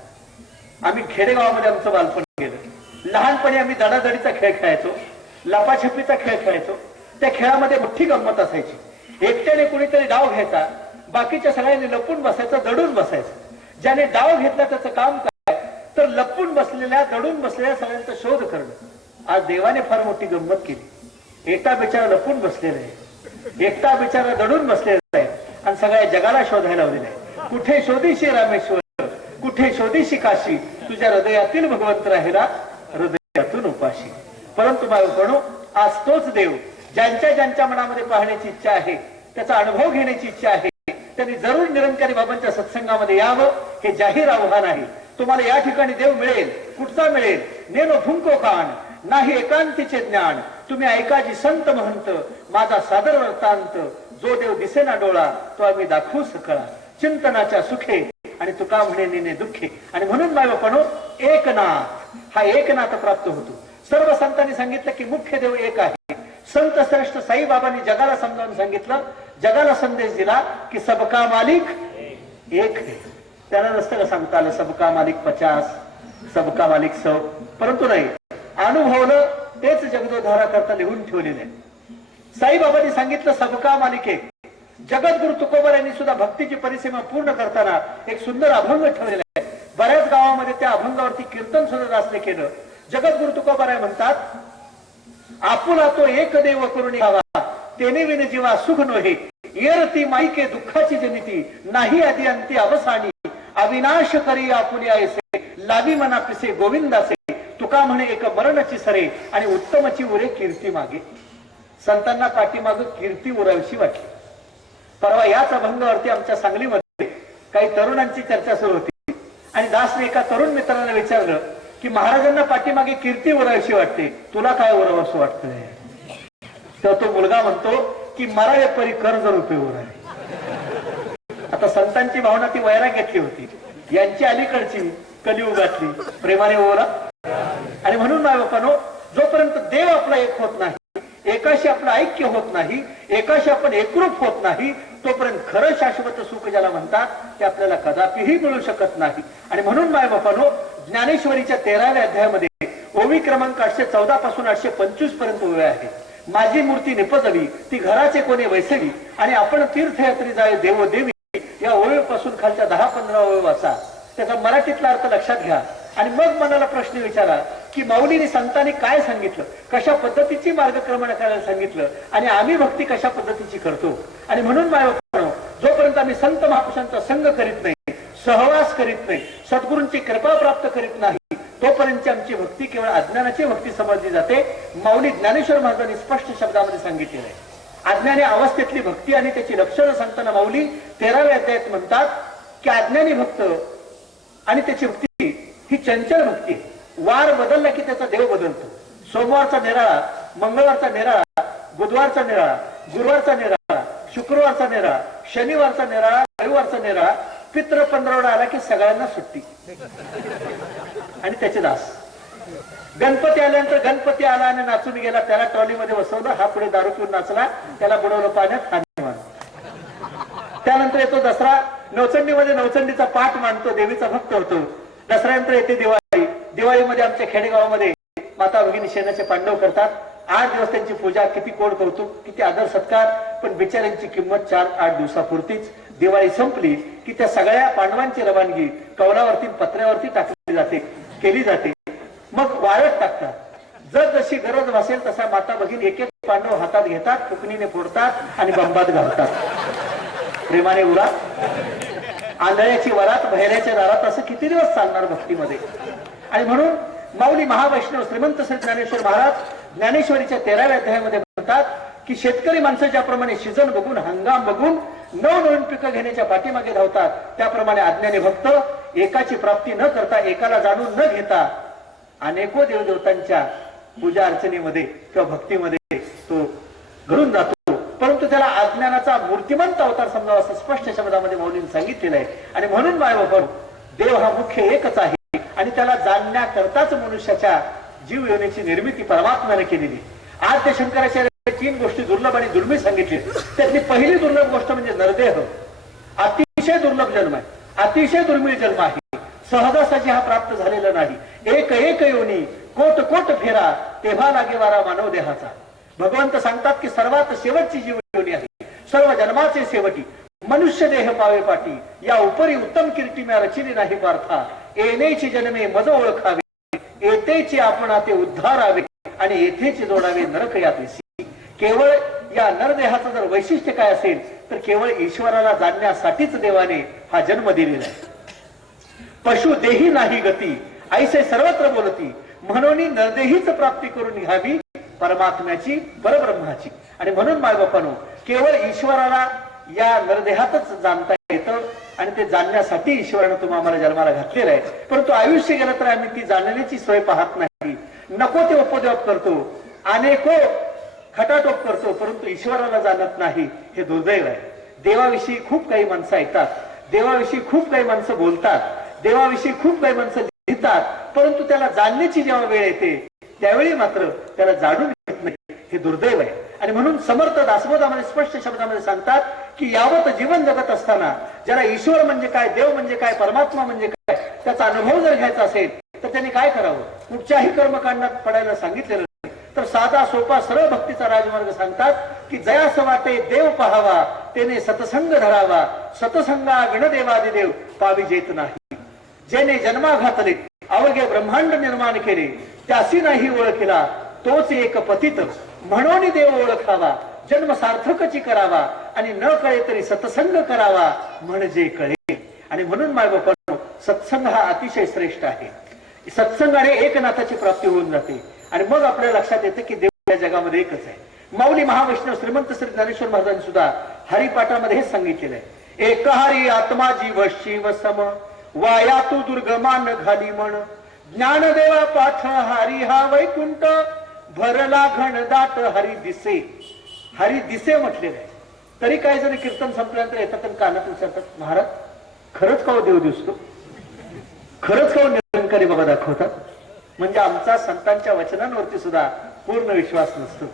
आम्ही खेडेगावामध्ये आमचं बालपण गेलं. लहानपणी आम्ही दडादडीचा खेळ खेळायचो, लपाछपीचा खेळ खेळायचो. त्या खेळामध्ये मोठी गंमत असायची. एकट्याने कुणीतरी डाव घ्यायचा, बाकीच्या सगळ्यांनी लपून बसायचं, दडून बसायचं. ज्याने डाव घेतला त्याचं काम काय, तर लपून बसलेल्या, दडून बसलेल्या सगळ्यांचा शोध करणं. आज देवाने फार मोठी गंमत केली. एकटा बिचारा लपून बसलेला आहे, एकटा बिचारा दडून बसलेला आहे, आणि सगळ्या जगाला शोधायला लावलेला आहे. कुठे शोधीशी रामेश्वर, कुठे शोधीशी काशी, तुझ्या हृदयातील भगवंत राहिला हृदयातून उपाशी. परंतु बाळपणो, आज तोच देव ज्यांच्या ज्यांच्या मनामध्ये पाहण्याची इच्छा आहे, त्याचा अनुभव घेण्याची इच्छा आहे, त्यांनी जरूर निरंकारी बाबांच्या सत्संगामध्ये यावं. हे जाहीर आव्हान आहे. तुम्हाला या ठिकाणी देव मिळेल. कुठचा मिळेल? नेनो फुंको कान, नाही एकांतीचे ज्ञान. तुम्ही ऐका जी संत महंत, माझा सादर वृत्तांत. जो देव दिसेना डोळा, तो आम्ही दाखवू सकळा. चिंतनाच्या सुखे, आणि तुका म्हणे नेने दुःखे. आणि म्हणून बाळपणो, एकनाथ, हा एकनाथ प्राप्त होतो. सर्व संतांनी सांगितलं की मुख्य देव एक आहे. संत श्रेष्ठ साईबाबांनी जगाला समजावून सांगितलं, जगाला संदेश दिला की सबका मालिक एक है. त्यांना नसतं का सांगता आलं सबका मालिक 50, सबका मालिक 100. परंतु नाही, अनुभवलं तेच जगदोधारा करता लिहून ठेवलेले आहे. साईबाबांनी सांगितलं सबका मालिक एक. जगद्गुरु तुकोबार यांनी सुद्धा भक्तीची परिसीमा पूर्ण करताना एक सुंदर अभंग ठेवलेला आहे. बऱ्याच गावामध्ये त्या अभंगावरती कीर्तन सुद्धा दासले केलं. जगद्गुरु तुकोबाराय म्हणतात, आपुला तो एक देव करून घ्यावा, तेने विन जीवा सुख नोहे. येरती माईके दुःखाची जनिती, नाही आदी अंती अवसानी. अविनाश करी आपुली ऐसे, लावी मना पिसे गोविंदाचे, तुका म्हणे एक मरणची सरे आणि उत्तमची उरे कीर्ती मागे. संतांना पाठीमाग कीर्ती उरावीशी वाटली. परवा याच अभंगावरती आमच्या सांगलीमध्ये काही तरुणांची चर्चा सुरू होती आणि दासने एका तरुण मित्राला विचारलं की महाराजांना पाठीमागे कीर्ती उरावीशी वाटते, तुला काय उरावंसं वाटतंय? तर तो मुलगा म्हणतो की मरावे परी कर्ज रुपये उरावे. आता संतांची भावना ती वैराग्यातली होती, यांची अलीकडची कलियुगातली प्रेमाने ओरा. आणि म्हणून माय बापानो, जोपर्यंत देव आपला एक होत नाही, एकाशी आपलं ऐक्य होत नाही, एकाशी आपण एकरूप होत नाही, तोपर्यंत खरं शाश्वत सुख ज्याला म्हणतात ते आपल्याला कदापिही मिळू शकत नाही. आणि म्हणून माय बापानो, ज्ञानेश्वरीच्या 13व्या अध्यायामध्ये ओवी क्रमांक 814 पासून 825 पर्यंत ओव्या आहे. माझी मूर्ती निपजवी ती घराचे कोणी वैसवी आणि आपण तीर्थयात्री जाय देवो देवी, या ओवीपासून खालच्या 10-15 ओवी वाचा. त्याचा मराठीतला अर्थ लक्षात घ्या आणि मग मनाला प्रश्न विचारा की माऊलीने संतांनी काय सांगितलं, कशा पद्धतीची मार्गक्रमण करायला सांगितलं आणि आम्ही भक्ती कशा पद्धतीची करतो. आणि म्हणून माझ्या जोपर्यंत आम्ही संत महापुरुषांचा संग करीत नाही, सहवास करीत नाही, सद्गुरूंची कृपा प्राप्त करीत नाही, तोपर्यंत आमची भक्ती केवळ अज्ञानाची भक्ती समजली जाते. माऊली ज्ञानेश्वर महाराजांनी स्पष्ट शब्दामध्ये सांगितलेलं आहे. अज्ञानी अवस्थेतली भक्ती आणि त्याची लक्षणं सांगताना माऊली 13व्या अध्यायात म्हणतात की अज्ञानी भक्त आणि त्याची भक्ती ही चंचल भक्ती आहे. वार बदलला की त्याचा देव बदलतो. सोमवारचा निराळा, मंगळवारचा निराळा, बुधवारचा निराळा, गुरुवारचा निराळा, शुक्रवारचा निराळा, शनिवारचा निराळा, रविवारचा निराळा, पित्र पंधरवडा आला की सगळ्यांना सुट्टी आणि त्याचे दास. गणपती आल्यानंतर गणपती आला आणि नाचून गेला, त्याला ट्रॉलीमध्ये बसवलं, हा पुढे दारू पिऊन नाचला, त्याला बुडवलं पाण्यात, हानी मारलं. त्यानंतर येतो दसरा, नवचंडीमध्ये नवचंडीचा पाठ मांडतो, देवीचा भक्त होतो. दसऱ्यानंतर येते दिवाळी. दिवाळीमध्ये आमच्या खेडेगावामध्ये माता भगिनी शेणाचे पांडव करतात. 8 दिवस त्यांची पूजा, किती कोड कौतुक, किती आदर सत्कार, पण बिचाऱ्यांची किंमत 4-8 दिवसापुरतीच. दिवाळी संपली की त्या सगळ्या पांडवांची रवानगी कवलावरती पत्र्यावरती टाकली जाते, केली जाते. मग वाळत टाकतात. जर जशी गरज भासेल तसा माता भगिनी एक एक पांडव हातात घेतात, फुकणीने फोडतात आणि बंबात घालतात. प्रेमाने उरा. आंधळ्याची वरात बहिऱ्याच्या दारात, असं किती दिवस चालणार भक्तीमध्ये. आणि म्हणून माऊली महावैष्णव श्रीमंत श्री ज्ञानेश्वर महाराज ज्ञानेश्वरीच्या 13व्या अध्यायामध्ये म्हणतात की शेतकरी माणसं ज्याप्रमाणे सीझन बघून, हंगाम बघून नवनवीन पिकं घेण्याच्या पाठीमागे धावतात, त्याप्रमाणे अज्ञानी भक्त एकाची प्राप्ती न करता, एकाला जाणून न घेता अनेको देवदेवतांच्या पूजा अर्चनेमध्ये किंवा भक्तीमध्ये तो घडून जातो. परंतु त्याला अज्ञानाचा मूर्तिमंत अवतार समजावा असं स्पष्ट शब्दामध्ये मौलीने सांगितलेलं आहे. आणि म्हणून बाळबापण, देव हा मुख्य एकच आहे आणि त्याला जाणण्याकरताच मनुष्याच्या जीव योनीची निर्मिती परमात्म्याने केलेली. आद्य शंकराचार्य 3 गोष्टी दुर्लभ आणि दुर्मिळ सांगितली. त्यातली पहिली दुर्लभ गोष्ट म्हणजे नरदेह. अतिशय दुर्लभ जन्म आहे, अतिशय दुर्मिळ जन्म आहे. सहजासहजी हा प्राप्त झालेला नाही. एक एक योनी कोट कोट फेरा तेव्हा लागे वारा मानव देहाचा. भगवंत सांगतात की सर्वात शेवटची जीव योनी आहे, सर्व जन्माचे शेवटी. मनुष्य देह पावे पाटी, या उपरी उत्तम कीर्ती म्या रचिली नाही पार्था. येणेची जन्मे मज ओळखावे, येतेची आपणा ते उद्धारावे आणि येथेची जोडावे नरक यातसी. केवळ या नरदेहाचं जर वैशिष्ट्य काय असेल तर केवळ ईश्वराला जाणण्यासाठीच देवाने हा जन्म दिलेला आहे. पशु देही नाही गती ऐसे सर्वत्र बोलती, म्हणून नरदेहीच प्राप्ती करून घ्यावी परमात्म्याची, परब्रह्माची. आणि म्हणून मायबापानो, केवळ ईश्वराला या नरदेहातच जाणता येतं आणि ते जाणण्यासाठी ईश्वरानं तुम्हाला आम्हाला जन्माला घातलेलं आहे. परंतु आयुष्य गेलं तर आम्ही ती जाणण्याची सोय पाहत नाही. नको ते उपद्व्याप करतो, अनेको खटाटोप करतो, परंतु ईश्वराला जाणत नाही. हे दुर्दैव आहे. देवाविषयी खूप काही माणसं ऐकतात, देवाविषयी खूप काही माणसं बोलतात, देवाविषयी खूप काही माणसं लिहितात, परंतु त्याला जाणण्याची जेव्हा वेळ येते त्यावेळी मात्र त्याला जाणून घेत नाही. हे दुर्दैव आहे. आणि म्हणून समर्थ दासबोधामध्ये स्पष्ट शब्दामध्ये सांगतात की यावत जीवन जगत असताना ज्याला ईश्वर म्हणजे काय, देव म्हणजे काय, परमात्मा म्हणजे काय त्याचा अनुभव जर घ्यायचा असेल तर त्यांनी काय करावं. कुठच्याही कर्मकांडात पडायला सांगितलेलं तर साधा सोपा सरळ भक्तीचा राजमार्ग सांगतात की जयास वाटे देव पहावा, त्याने सतसंग धरावा, सतसंगा गणदेवादिदेव पावी जेत नाही. जेने जन्मा घातले अवघे ब्रह्मांड निर्माण केले, त्यासी नाही ओळखिला तोच एक पतित, म्हणून देव ओळखावा, जन्म सार्थकची करावा आणि न कळे तरी सतसंग करावा म्हणजे कळे. आणि म्हणून मायबापांनो, सत्संग हा अतिशय श्रेष्ठ आहे. सत्संगाने एकनाथाची प्राप्ती होऊन जाते आणि मग आपल्या लक्षात येते की देव या जगामध्ये एकच आहे. माऊली महावैष्णव श्रीमंत श्री ज्ञानेश्वर महाराजांनी सुद्धा हरिपाठामध्ये हेच सांगितलेलं आहे. एक हरी आत्मा जीव शिव सम वाया तू दुर्गमान घाली म्हण ज्ञानदेवा पाठ हरी हा वैकुंठ भरला घनदाट हरी दिसे. हरी दिसे म्हटलेलं आहे. तरी काही जण कीर्तन संपल्यानंतर येतात आणि कानात विचारतात, महाराज खरंच का हो देव दिसतो, खरंच का हो निरंकारी बाबा दाखवतात. म्हणजे आमचा संतांच्या वचनांवरती सुद्धा पूर्ण विश्वास नसतो.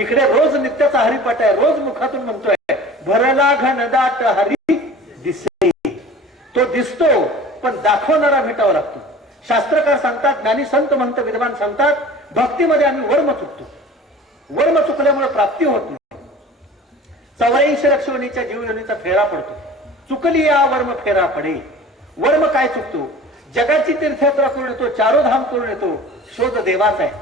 इकडे रोज नित्याचा हरिपाठ आहे, रोज मुखातून म्हणतोय भरला घनदाट हरी दिसे. तो दिसतो पण दाखवणारा भेटावा लागतो. शास्त्रकार सांगतात, ज्ञानी संत म्हणत विद्वान सांगतात, भक्तीमध्ये आम्ही वर्म चुकतो. वर्म चुकल्यामुळे प्राप्ती होत नाही. 84 लक्ष योनीच्या जीवयोनीचा फेरा पडतो. चुकली या वर्म फेरा पडे. वर्म काय चुकतो? जगाची तीर्थयात्रा करून येतो, चारोधाम करून येतो, शोध देवाचा आहे.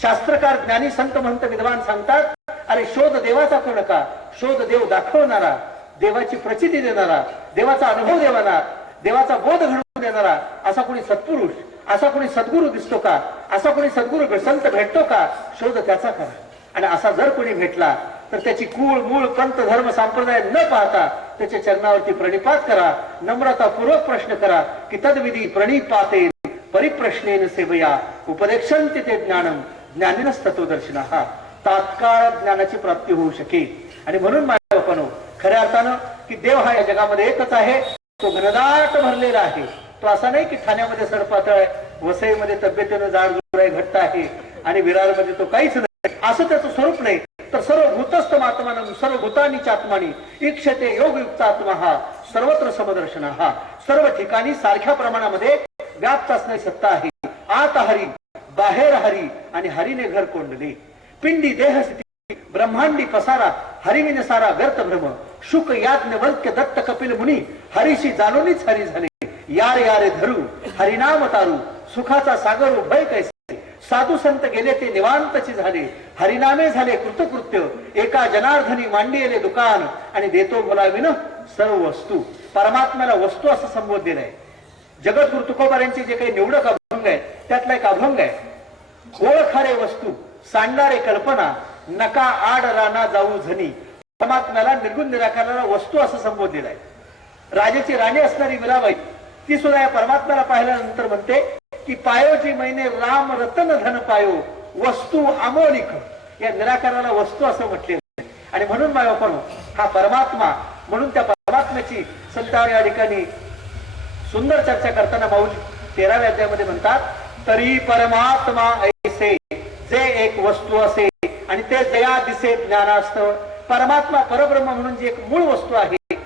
शास्त्रकार ज्ञानी संत म्हणत विद्वान सांगतात, अरे शोध देवाचा करू नका, शोध देव दाखवणारा, देवाची प्रचिती देणारा, देवाचा अनुभव देवाना, देवाचा बोध घडवून देणारा असा कोणी सत्पुरुष, असा कोणी सद्गुरू दिसतो का, असा कोणी सद्गुरू संत भेटतो का, शोध त्याचा करा. आणि असा जर कोणी भेटला तर त्याची कुळ मूळ पंथ धर्म संप्रदाय न पाहता त्याच्या चरणावरती प्रणिपात करा, नम्रतापूर्वक प्रश्न करा की तद्विधी प्रणिपाते परिप्रश्नेन सेवया उपदेक्षन्ति ते ज्ञानम ज्ञानिनस्तत्वदर्शिनः. तात्काळ ज्ञानाची प्राप्ती होऊ शकेल. आणि म्हणून माझ्या बापानो, खऱ्या अर्थानं की देव हा या जगामध्ये एकच आहे. तो घनदाट भरलेला आहे. तो असा नाही की ठाण्यामध्ये सडपातळ आहे, वसईमध्ये तब्येतीनं जाडजूड आहे, घट्ट आहे आणि विरारमध्ये तो काहीच नाही, असं त्याचं स्वरूप नाही. तर सर्व भूतस्थ आत्मानं सर्व भूतानी चात्मानी इक्षते योगयुक्त आत्मा हा सर्वत्र समदर्शन हा. सर्व ठिकाणी सारख्या प्रमाणामध्ये व्याप्त असणारी सत्ता आहे. आत हरी, बाहेर हरी आणि हरीने घर कोंडले. पिंडी देहस्थिती ब्रह्मांडी पसारा हरिविने सारा गर्त भ्रम. शुक याज्ञ वल्क्य दत्त कपिल मुनी हरीशी जाणूनच हरी झाले. यार यारे धरू हरिनाम तारू सुखाचा सागर उभय कैसे. साधू संत गेले ते निवांतची झाले, हरिनामे झाले कृतकृत्य. एका जनार्दनी मांडिले दुकान आणि देतो बोलाविन सर्व वस्तू. परमात्म्याला वस्तू असं संबोधलेलं आहे. जगद्गुरु तुकोबारांचे जे काही निवडक अभंग आहे त्यातला एक अभंग आहे, ओळखारे वस्तू सांडणारे कल्पना नका आड राना जाऊ झनी. परमात्म्याला निर्गुण निराकाराला वस्तू असं संबोधलेलं आहे. राजाची राणी असणारी मीराबाई ती सुद्धा या परमात्म्याला पाहिल्यानंतर म्हणते की पायोजी महिने राम रतन धन पायो वस्तू अमोलिक. या निराकाराला वस्तू असं म्हटलेलं आहे. आणि म्हणून माझ्या बापानो, हा परमात्मा, म्हणून त्या परमात्म्याची संतांनी या ठिकाणी सुंदर चर्चा करताना माऊली 13व्या अध्यायामध्ये म्हणतात, तरी परमात्मा ऐसे जे एक वस्तू असे आणि ते जया दिसे ज्ञानास्तव. परमात्मा परब्रह्म म्हणून जी एक मूळ वस्तू आहे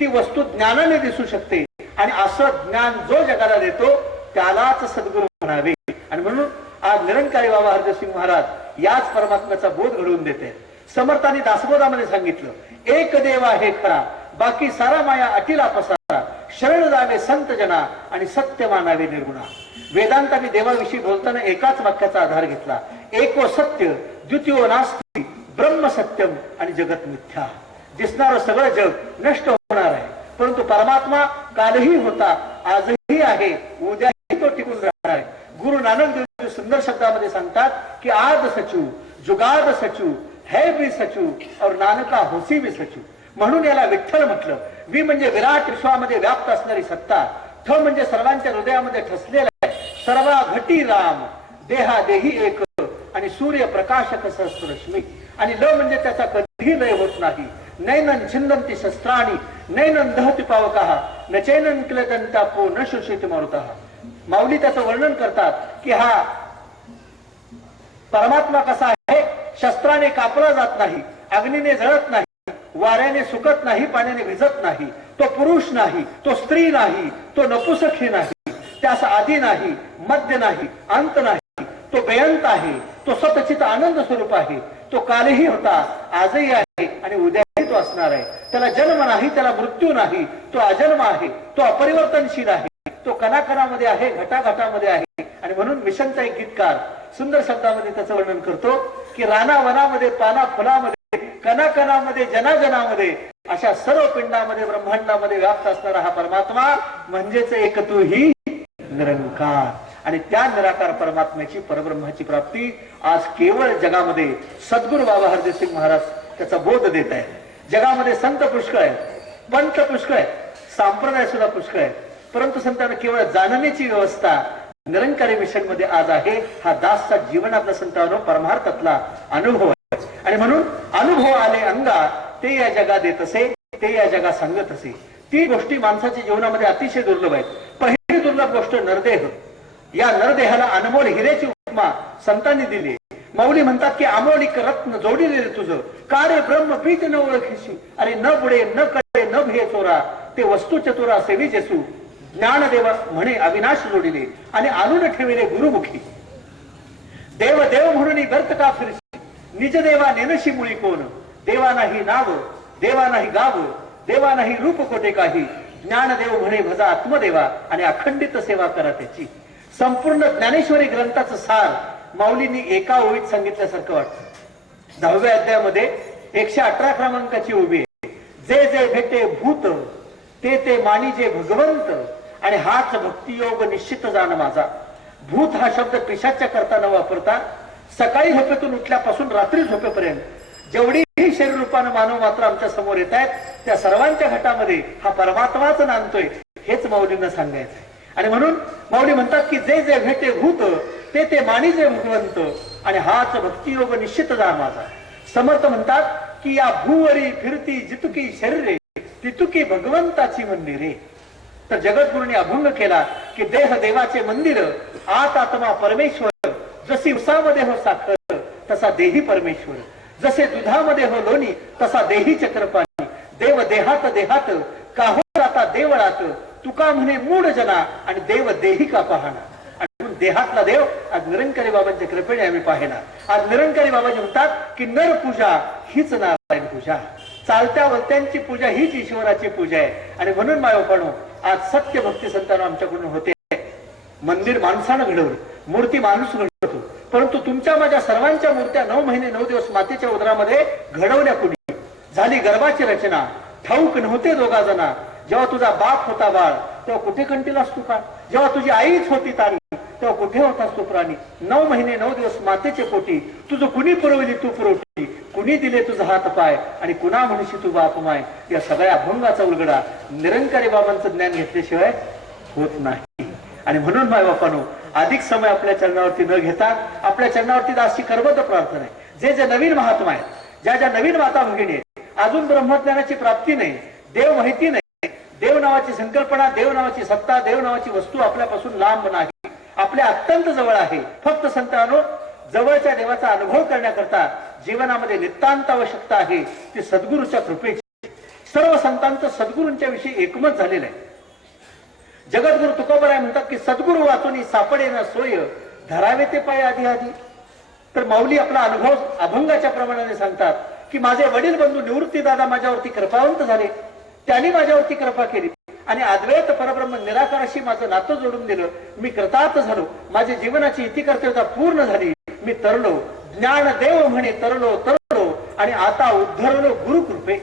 ती वस्तू ज्ञानाने दिसू शकते. आणि असं ज्ञान जो जगाला देतो त्यालाच सद्गुरू म्हणावे. आणि म्हणून आज निरंकारी बाबा हरदेवसिंग महाराज याच परमात्म्याचा बोध घडवून देते. समर्थांनी दासबोधामध्ये सांगितलं, एक देव आहे खरा, बाकी सारा माया अटीला पसारा. शरण जावे संत जना आणि सत्य मानावे निर्गुणा. वेदांतांनी देवाविषयी बोलताना एकाच वाक्याचा आधार घेतला, एको सत्य द्वितीयो नास्ति ब्रह्म सत्यम आणि जगत मिथ्या. दिसणारं सगळं जग नष्ट होणार आहे, परंतु परमात्मा कालही होता, आजही आहे, उद्याही तो टिकून राहणार आहे. गुरु नानक देव सुंदर शब्दामध्ये सांगतात की आज सचू जुगाद सचू है भी सचू और नानका होसी भी सचू. म्हणून याला विठ्ठल म्हटलं. वि म्हणजे विराट विश्वामध्ये व्याप्त असणारी सत्ता. ठ म्हणजे सर्वांच्या हृदयामध्ये ठसलेला आहे. सर्वा घटी राम देहा देही एक आणि सूर्य प्रकाशक सहस्ररश्मी. आणि ल म्हणजे त्याचा कधीही लय होत नाही. नैनन छिंदंती शस्त्राणी नैनन दहती पावकाः न चैनन क्लेदंतापो न शोषित मारुतः. माऊली त्याचं वर्णन करतात की हा परमात्मा कसा आहे, शस्त्राने कापला जात नाही, अग्नीने जळत नाही, वाऱ्याने सुकत नाही, पाण्याने भिजत नाही. तो पुरुष नाही, तो स्त्री नाही, तो नपुसखी नाही, त्यास आदी नाही, मध्य नाही, अंत नाही. तो बेअंत आहे, तो सतचित आनंद स्वरूप आहे. तो कालही होता, आजही आहे आणि उद्याही तो असणार आहे. त्याला जन्म नाही, त्याला मृत्यू नाही, तो अजन्म आहे, तो अपरिवर्तनशील आहे, तो कणाकणामध्ये आहे, घटाघटामध्ये आहे. आणि म्हणून मिशनचा एक गीतकार सुंदर शब्दामध्ये त्याचं वर्णन करतो की राणा वनामध्ये पाना फुलामध्ये कणाकणामध्ये जनाजनामध्ये अशा सर्व पिंडामध्ये ब्रह्मांडामध्ये व्याप्त असणारा हा परमात्मा म्हणजेच एक तू ही निरंकार. आणि त्या निराकार परमात्म्याची परब्रह्माची प्राप्ती आज केवळ जगामध्ये सद्गुरू बाबा हरदेवसिंग महाराज त्याचा बोध देत आहे. जगामध्ये संत पुष्कळ आहेत, पंथ पुष्कळ आहेत, संप्रदाय सुद्धा पुष्कळ आहेत, परंतु संतांना केवळ जाणण्याची व्यवस्था निरंकारी मिशन मध्ये आज आहे. हा दासचा जीवनातला संतांनो परमार्थातला अनुभव आहे. आणि म्हणून अनुभव आले अंगा ते या जगात येत असे, ते या जगात सांगत असे. ती गोष्टी माणसाच्या जीवनामध्ये अतिशय दुर्लभ आहेत. पहिली दुर्लभ गोष्ट नरदेह. या नरदेहाला अनमोल हिरेची उपमा संतांनी दिली. माऊली म्हणतात की अमोलिक रत्न जोडिले तुझं कार्य ब्रह्म पीठ न ओळखीशी. अरे न बुडे न कळे न भे चोरा ते वस्तू चतुरा सेवी जेसू. ज्ञानदेव म्हणे अविनाश जोडिले आणि आणून ठेविले गुरुमुखी. देव देव म्हणून गर्त का फिरशी निज देवा नेनशी मुळी कोण. देवा नाही नाव देवा नाही गाव देवा नाही रूप कोटे काही. ज्ञानदेव म्हणे भजा आत्मदेवा आणि अखंडित सेवा करा त्याची. संपूर्ण ज्ञानेश्वरी ग्रंथाचं सार माऊलींनी एका ओळीत सांगितल्यासारखं वाटतं. 10व्या अध्यायामध्ये 118 क्रमांकाची उभी आहे. जे जे भेटे भूत ते ते मानिजे भगवंत आणि हाच भक्तियोग निश्चित जाण माझा. भूत हा शब्द पिशाच्या करता न वापरता सकाळी झोपेतून उठल्यापासून रात्री झोपेपर्यंत जेवढीही शरीर रूपानं मानव मात्र आमच्या समोर येत आहेत त्या सर्वांच्या घटामध्ये हा परमात्माच नांदतोय हेच माऊलींना सांगायचंय. आणि म्हणून माऊली म्हणतात की जे जे भेटे भूत ते ते मानिजे भगवंत आणि हाच भक्तियोग निश्चित जा माझा. समर्थ म्हणतात की या भूवरी फिरती जितुकी शरीरे तितुकी भगवंताची मंदिरे. तर जगद्गुरूंनी अभंग केला की देह देवाचे मंदिर आत आत्मा परमेश्वर. जशी उसामध्ये हो साखर तसा देही परमेश्वर. जसे दुधामध्ये हो लोणी तसा देही चक्रपाणी. देव देहात देहात काहो आता देवळात तुका म्हणे मूढ जना आणि देव देही का पाहणा. आणि देहातला देव आज निरंकारी बाबांच्या कृपेने आम्ही पाहिला. आज निरंकारी बाबाजी म्हणतात की नर पूजा हीच नारायण पूजा. चालत्या वलत्यांची पूजा हीच ईश्वराची पूजा आहे. आणि म्हणून मायोपणो आज सत्य भक्ती संतांना आमच्याकडून होते. मंदिर माणसानं घडवलं, मूर्ती माणूस घडवतो, परंतु तुमच्या माझ्या सर्वांच्या मूर्त्या 9 महिने 9 दिवस मातेच्या उदरामध्ये घडवल्या कुणी. झाली गर्भाची रचना ठाऊक नव्हते दोघा जना. जेव्हा तुझा बाप होता बाळ तेव्हा कुठे कंटीलास तू का. जेव्हा तुझी आईच होती ताणी तेव्हा कुठे होतास तू प्राणी. 9 महिने 9 दिवस मातेचे पोटी तुझं कुणी पुरवली तू पुरवठी. कुणी दिले तुझा हात पाय आणि कुणा म्हणशी तू बाप माय. या सगळ्या अभंगाचा उलगडा निरंकारी बाबांचं ज्ञान घेतल्याशिवाय होत नाही. आणि म्हणून माय बापानो अधिक समय आपल्या चरणावरती न घेता आपल्या चरणावरती दासची करबद्ध प्रार्थना आहे. जे जे नवीन महात्मा आहेत, ज्या ज्या नवीन माता भगिनी आहेत, अजून ब्रह्मज्ञानाची प्राप्ती नाही, देव माहिती नाही, देव नावाची संकल्पना, देव नावाची सत्ता, देव नावाची वस्तू आपल्यापासून लांब नाही, आपल्या अत्यंत जवळ आहे. फक्त संतांनो जवळच्या देवाचा अनुभव करण्याकरता जीवनामध्ये नितांत आवश्यकता आहे ती सद्गुरूच्या कृपेची. सर्व संतांचं सद्गुरूंच्या विषयी एकमत झालेलं आहे. जगद्गुरु तुकोबराय म्हणतात की सद्गुरू वाचून सापडे ना सोय धरावे ते पाय आधी आधी. तर माऊली आपला अनुभव अभंगाच्या प्रमाणाने सांगतात की माझे वडील बंधू निवृत्ती दादा माझ्यावरती कृपावंत झाले. त्यांनी माझ्यावरती कृपा केली आणि अद्वैत परब्रह्म निराकाराशी माझं नातं जोडून दिलं. मी कृतार्थ झालो. माझी जीवनाची इतिकर्तव्यता पूर्ण झाली. मी तरलो. ज्ञान देव म्हणे तरलो तरलो आणि आता उद्धरलो गुरुकृपे.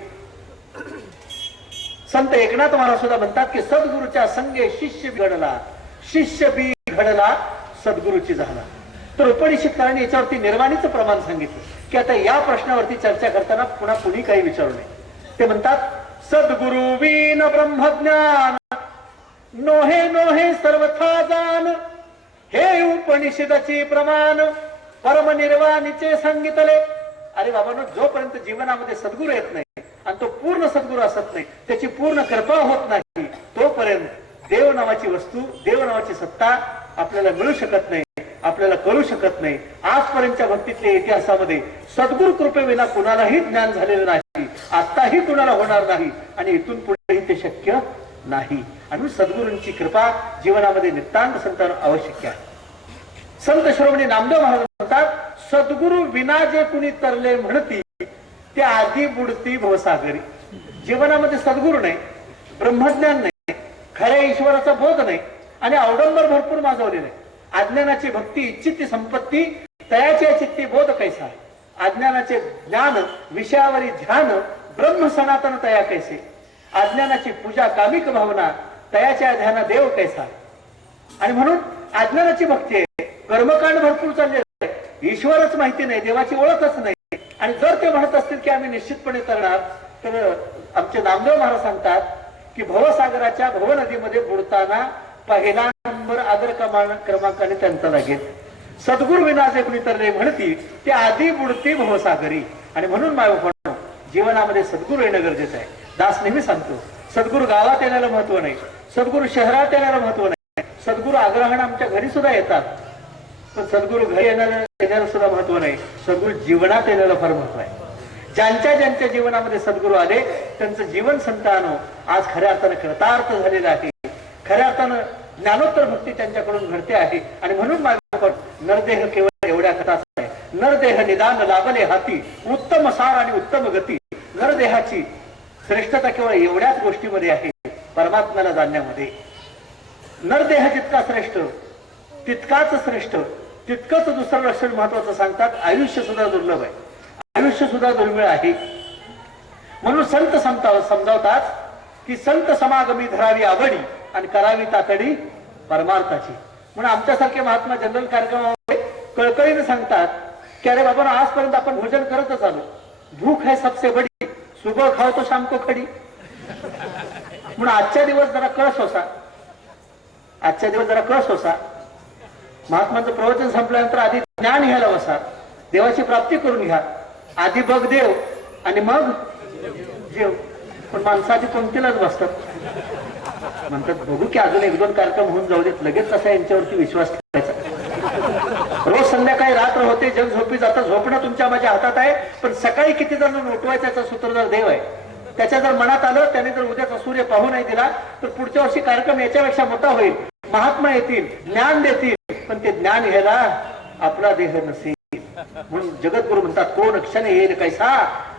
संत एकनाथ महाराज सुद्धा म्हणतात की सद्गुरूच्या संगे शिष्य घडला, शिष्य बी घडला सद्गुरूची झाला. तर उपनिषदकारांनी याच्यावरती निर्वाणीचं प्रमाण सांगितलं की आता या प्रश्नावरती चर्चा करताना पुन्हा कुणी काही विचारू नये. ते म्हणतात सद्गुरु विन ब्रह्मज्ञान नोहे नोहे सर्वथा जाण. हे उपनिषदाची प्रमाण परमनिर्वाणीचे सांगितले. अरे बाबांनो जोपर्यंत जीवनामध्ये सद्गुरू येत नाही आणि तो पूर्ण सद्गुरू असत नाही, त्याची पूर्ण कृपा होत नाही, तोपर्यंत देव नावाची वस्तू, देव नावाची सत्ता आपल्याला मिळू शकत नाही, आपल्याला कळू शकत नाही. आजपर्यंतच्या भक्तीतल्या इतिहासामध्ये सद्गुरू कृपेविना कुणालाही ज्ञान झालेलं नाही, आताही कुणाला होणार नाही आणि इथून पुढेही ते शक्य नाही. आणि सद्गुरूंची कृपा जीवनामध्ये नितांत संतांना आवश्यक आहे. संत श्रोमणी नामदेव महाराज म्हणतात सद्गुरू विना जे कुणी तरले म्हणती ते आधी बुडती भवसागरी. जीवनामध्ये सद्गुरू नाही, ब्रह्मज्ञान नाही, खऱ्या ईश्वराचा बोध नाही आणि अवडंबर भरपूर माजवले नाही. अज्ञानाची भक्ती इच्छित संपत्ती तयाच्या चित्ती बोध कैसा आहे. अज्ञानाचे ज्ञान विषयावरी ध्यान ब्रह्म सनातन तया कैसे. अज्ञानाची पूजा कामिक भावना तयाच्या ध्याना देव कैसा. आणि म्हणून अज्ञानाची भक्ती आहे, कर्मकांड भरपूर चालले, ईश्वरच माहिती नाही, देवाची ओळखच नाही. आणि जर ते म्हणत असतील की आम्ही निश्चितपणे करणार, तर आमचे नामदेव महाराज सांगतात की भवसागराच्या भव नदीमध्ये बुडताना पहिला नंबर आदर क्रमांकाने त्यांचा लागेल. सद्गुरु विना जे कुणी तरले म्हणती ते आधी बुडती भवसागरी. आणि म्हणून मायबापांनो, जीवनामध्ये सद्गुरू येणं गरजेचं आहे. दास नेहमी सांगतो, सद्गुरू गावात येण्याला महत्व नाही, सद्गुरू शहरात येण्याला महत्व नाही, सद्गुरू आग्रहाने आमच्या घरी सुद्धा येतात, पण सद्गुरू घरी येण्याला सुद्धा महत्व नाही, सद्गुरू जीवनात येण्याला फार महत्व आहे. ज्यांच्या जीवनामध्ये सद्गुरू आले त्यांचं जीवन संतानो आज खऱ्या अर्थानं कृतार्थ झालेलं आहे. खऱ्या अर्थानं ज्ञानोत्तर भक्ती त्यांच्याकडून घडते आहे. आणि म्हणून माझ्या नरदेह केवळ एवढ्या कथाच आहे. नरदेह निदान लाभले हाती, उत्तम सार आणि उत्तम गती. नरदेहाची श्रेष्ठता केवळ एवढ्याच गोष्टीमध्ये आहे, परमात्म्याला जाणण्यामध्ये. नरदेह जितका श्रेष्ठ तितकाच श्रेष्ठ, तितकंच दुसरं लक्षण महत्वाचं सांगतात, आयुष्य सुद्धा दुर्लभ आहे, आयुष्य सुद्धा दुर्मिळ आहे. म्हणून संत समजावतात की संत समागमी धरावी आवडी आणि करावी तातडी परमार्थाची. म्हणून आमच्यासारखे महात्मा जनरल कार्यक्रमामध्ये कळकळीने सांगतात की अरे बाबा, आजपर्यंत आपण भोजन करतच आलो, भूक है सबसे बडी, सुबह खाओ तो शाम को खडी. म्हणून आजच्या दिवस जरा कळस होसा, आजच्या दिवस जरा कळस होसा. महात्मांचं प्रवचन संपल्यानंतर आधी ज्ञान घ्यायला बसा, देवाची प्राप्ती करून घ्या. आधी बघ देव आणि मग जेव. पण माणसाची पंक्तीलाच बसतात, म्हणतात बघू की अजून एक दोन कार्यक्रम होऊन जाऊ देत, लगेच कसा यांच्यावरती विश्वास ठेवायचा. रोज संध्याकाळी रात्र होते, जग झोपी जातं, झोपणं तुमच्या माझ्या हातात आहे, पण सकाळी किती जण उठवायचा याचा सूत्रधार देव आहे. त्याच्या जर मनात आलं, त्याने जर उद्याचा सूर्य पाहू नाही दिला, तर पुढच्या वर्षी कार्यक्रम याच्यापेक्षा मोठा होईल. महात्मा येतील, ज्ञान देतील, पण ते ज्ञान घ्यायला आपला देह नसेल. म्हणून जगद्गुरु म्हणतात, कोण क्षण येईल कैसा,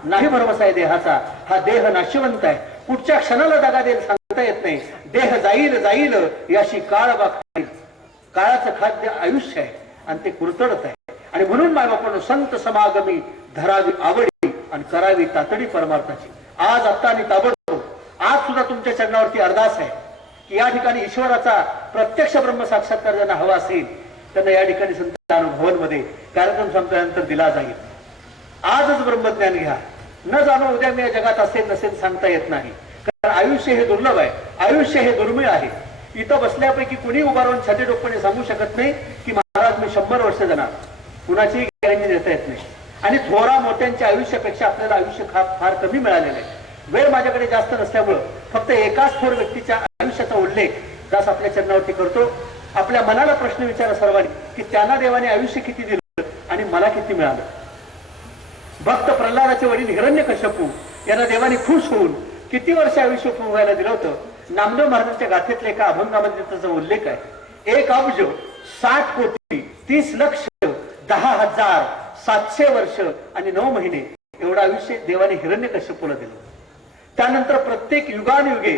नाही भरवसा आहे देहाचा, हा देह नाशिवंत आहे, पुढच्या क्षणाला दगा देईल सांगता येत नाही. देह जाईल जाईल याशी काळ बाखाईल. काळाचं खाद्य आयुष्य आहे आणि ते कुरतडत आहे. आणि म्हणून मायबापांनो, संत समागमी धरावी आवडी आणि करावी तातडी परमार्थाची. आज आत्ता आणि ताबडतोब आज सुद्धा तुमच्या चरणावरती अरदास आहे की या ठिकाणी ईश्वराचा प्रत्यक्ष ब्रह्म साक्षात्कार ज्यांना हवा असेल त्यांना या ठिकाणी संत भवनमध्ये कार्यक्रम संपल्यानंतर दिला जाईल. आजच ब्रह्मज्ञान घ्या, न जाणो उद्या मी या जगात असेल नसेल सांगता येत नाही. कारण आयुष्य हे दुर्लभ आहे, आयुष्य हे दुर्मिळ आहे. इथं बसल्यापैकी कुणी उभा राहून छाती टोकपणे सांगू शकत नाही की महाराज मी 100 वर्ष जाणार, कुणाची गॅरंटी देता येत नाही. आणि थोरा मोठ्यांच्या आयुष्यापेक्षा आपल्याला आयुष्य फार कमी मिळालेलं आहे. वेळ माझ्याकडे जास्त नसल्यामुळं फक्त एकाच थोर व्यक्तीच्या आयुष्याचा उल्लेख दास आपल्या चरणावरती करतो. आपल्या मनाला प्रश्न विचारा सर्वांनी की त्यांना देवाने आयुष्य किती दिलं आणि मला किती मिळालं. भक्त प्रल्हादाचे वडील हिरण्यकश्यपू यांना देवाने खुश होऊन किती वर्ष आयुष्य भोगायला दिलं होतं. नामदेव महाराजांच्या गाथेतल्या एका अभंगामध्ये त्याचा उल्लेख आहे. 1 अब्ज 60 कोटी 30 लक्ष 10,700 वर्ष आणि 9 महिने एवढं आयुष्य देवाने हिरण्यकश्यपूला दिलं. त्यानंतर प्रत्येक युगानुयुगे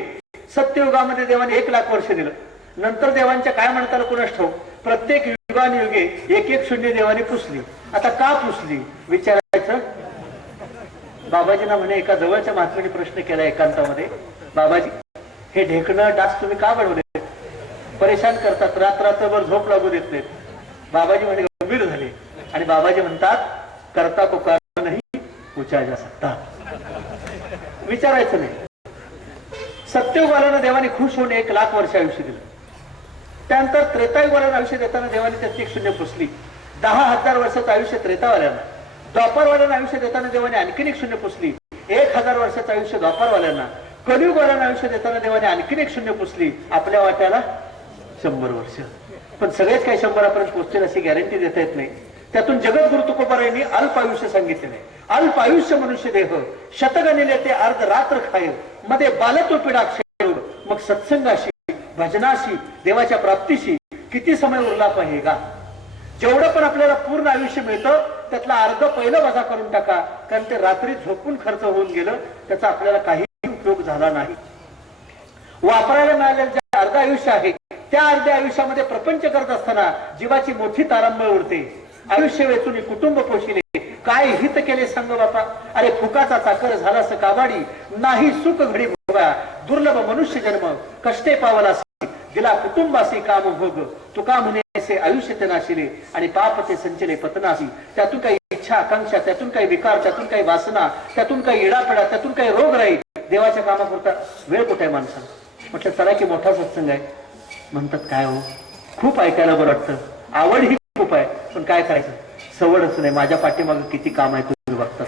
सत्ययुगामध्ये देवाने 1 लाख वर्ष दिलं. नंतर देवांच्या काय म्हणता आलं कोणास ठाऊक, प्रत्येक युगानुयुगे 1-1 शून्य देवाने पुसली. आता का पुसली विचारायचं. बाबाजींना म्हणे एका जवळच्या महात्म्याने प्रश्न केला एकांतामध्ये, बाबाजी हे ढेकणं डास तुम्ही का बनवले, परेशान करतात, रात्रभर झोप लागू देत नाहीत. बाबाजी म्हणे गंभीर झाले आणि बाबाजी म्हणतात, करता को कारण नाही पूछा जा सकता. विचारायचं नाही. सत्ययुगाला देवाने खुश होऊन 1 लाख वर्ष आयुष्य दिलं. त्यानंतर त्रेतायुगाला आयुष्य देताना देवाने त्याची 1 शून्य पुसली. 10,000 वर्षाचं आयुष्य त्रेतावाल्यांना. द्वापारवाल्यांना आयुष्य देताना देवाने आणखीन 1 शून्य पुसली. 1,000 वर्षाचं आयुष्य द्वापारवाल्यांना. कलियुगाला आयुष्य देताना देवाने आणखीन 1 शून्य पुसली. आपल्या वाट्याला 100 वर्ष. पण सगळेच काही 100 पोहोचतील अशी गॅरंटी देता येत नाही. त्यातून जगद्गुरु तुकोबारायांनी अल्प आयुष्य सांगितलेले. अल्प आयुष्य मनुष्य देह शतगणिले ते अर्ध रात्र खाय मध्ये बालतो पिडाक्षर. मग सत्संगाशी भजनाशी देवाच्या प्राप्तीशी किती समय उरला पाहिजे का. जेवढं पण आपल्याला पूर्ण आयुष्य मिळतं त्यातला अर्ध पहिलं वजा करून टाका, कारण ते रात्री झोपून खर्च होऊन गेलं, त्याचा आपल्याला काही उपयोग झाला नाही. वापरायला मिळालेलं जे अर्ध आयुष्य आहे त्या अर्ध्या आयुष्यामध्ये प्रपंच करत असताना जीवाची मोठी तारांबळ उडते. आयुष्य वेचून कुटुंब पोषिले काय हित केले सांग बापा. अरे फुकाचा चाकर झालास काबाडी, नाही सुख घडी भोगा, दुर्लभ मनुष्य जन्म कष्टे पावलासी, दिला कुटुंबासी काम भोग, तुका म्हणेसे आयुष्य ते नाशिले, आणि पाप ते संचले पतनासी. त्यातून काही इच्छा आकांक्षा, त्यातून काही विकार, त्यातून काही वासना, त्यातून काही इडापिडा, त्यातून काही रोग राहील. देवाच्या कामापुरता वेळ कुठे आहे माणसाला. म्हटलं चला की मोठा सत्संग आहे. म्हणतात काय हो, खूप ऐकायला बरं वाटतं, आवड ही खूप आहे, पण काय करायचं, सवडच नाही. माझ्या पाठीमागे किती काम आहे तुम्ही बघतात.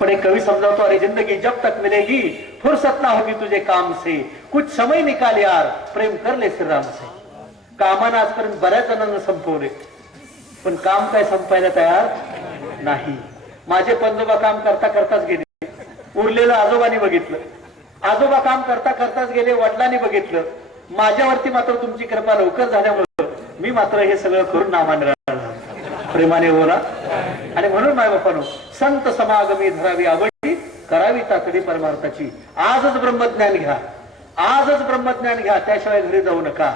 पण एक कवी समजावतो, अरे जिंदगी जब तक मिलेगी फुर्सत ना होगी तुझे काम से, कुछ समय निकाल यार प्रेम कर ले श्रीराम से. कामानं आजपर्यंत बऱ्याच जणांना संपवले, पण काम काय संपायला तयार नाही. माझे पंजोबा काम करता करताच गेले, उरलेलं आजोबांनी बघितलं. आजोबा काम करता करताच गेले, वडिलांनी बघितलं. माझ्यावरती मात्र तुमची कृपा लवकर झाल्यामुळे मी मात्र हे सगळं करून नामाने प्रेमाने बोला. आणि म्हणून माय बापानो, संत समागमी धरावी आवडी, करावी तातडी परमार्थाची. आजच ब्रह्मज्ञान घ्या, आजच ब्रह्मज्ञान घ्या, त्याशिवाय घरी जाऊ नका.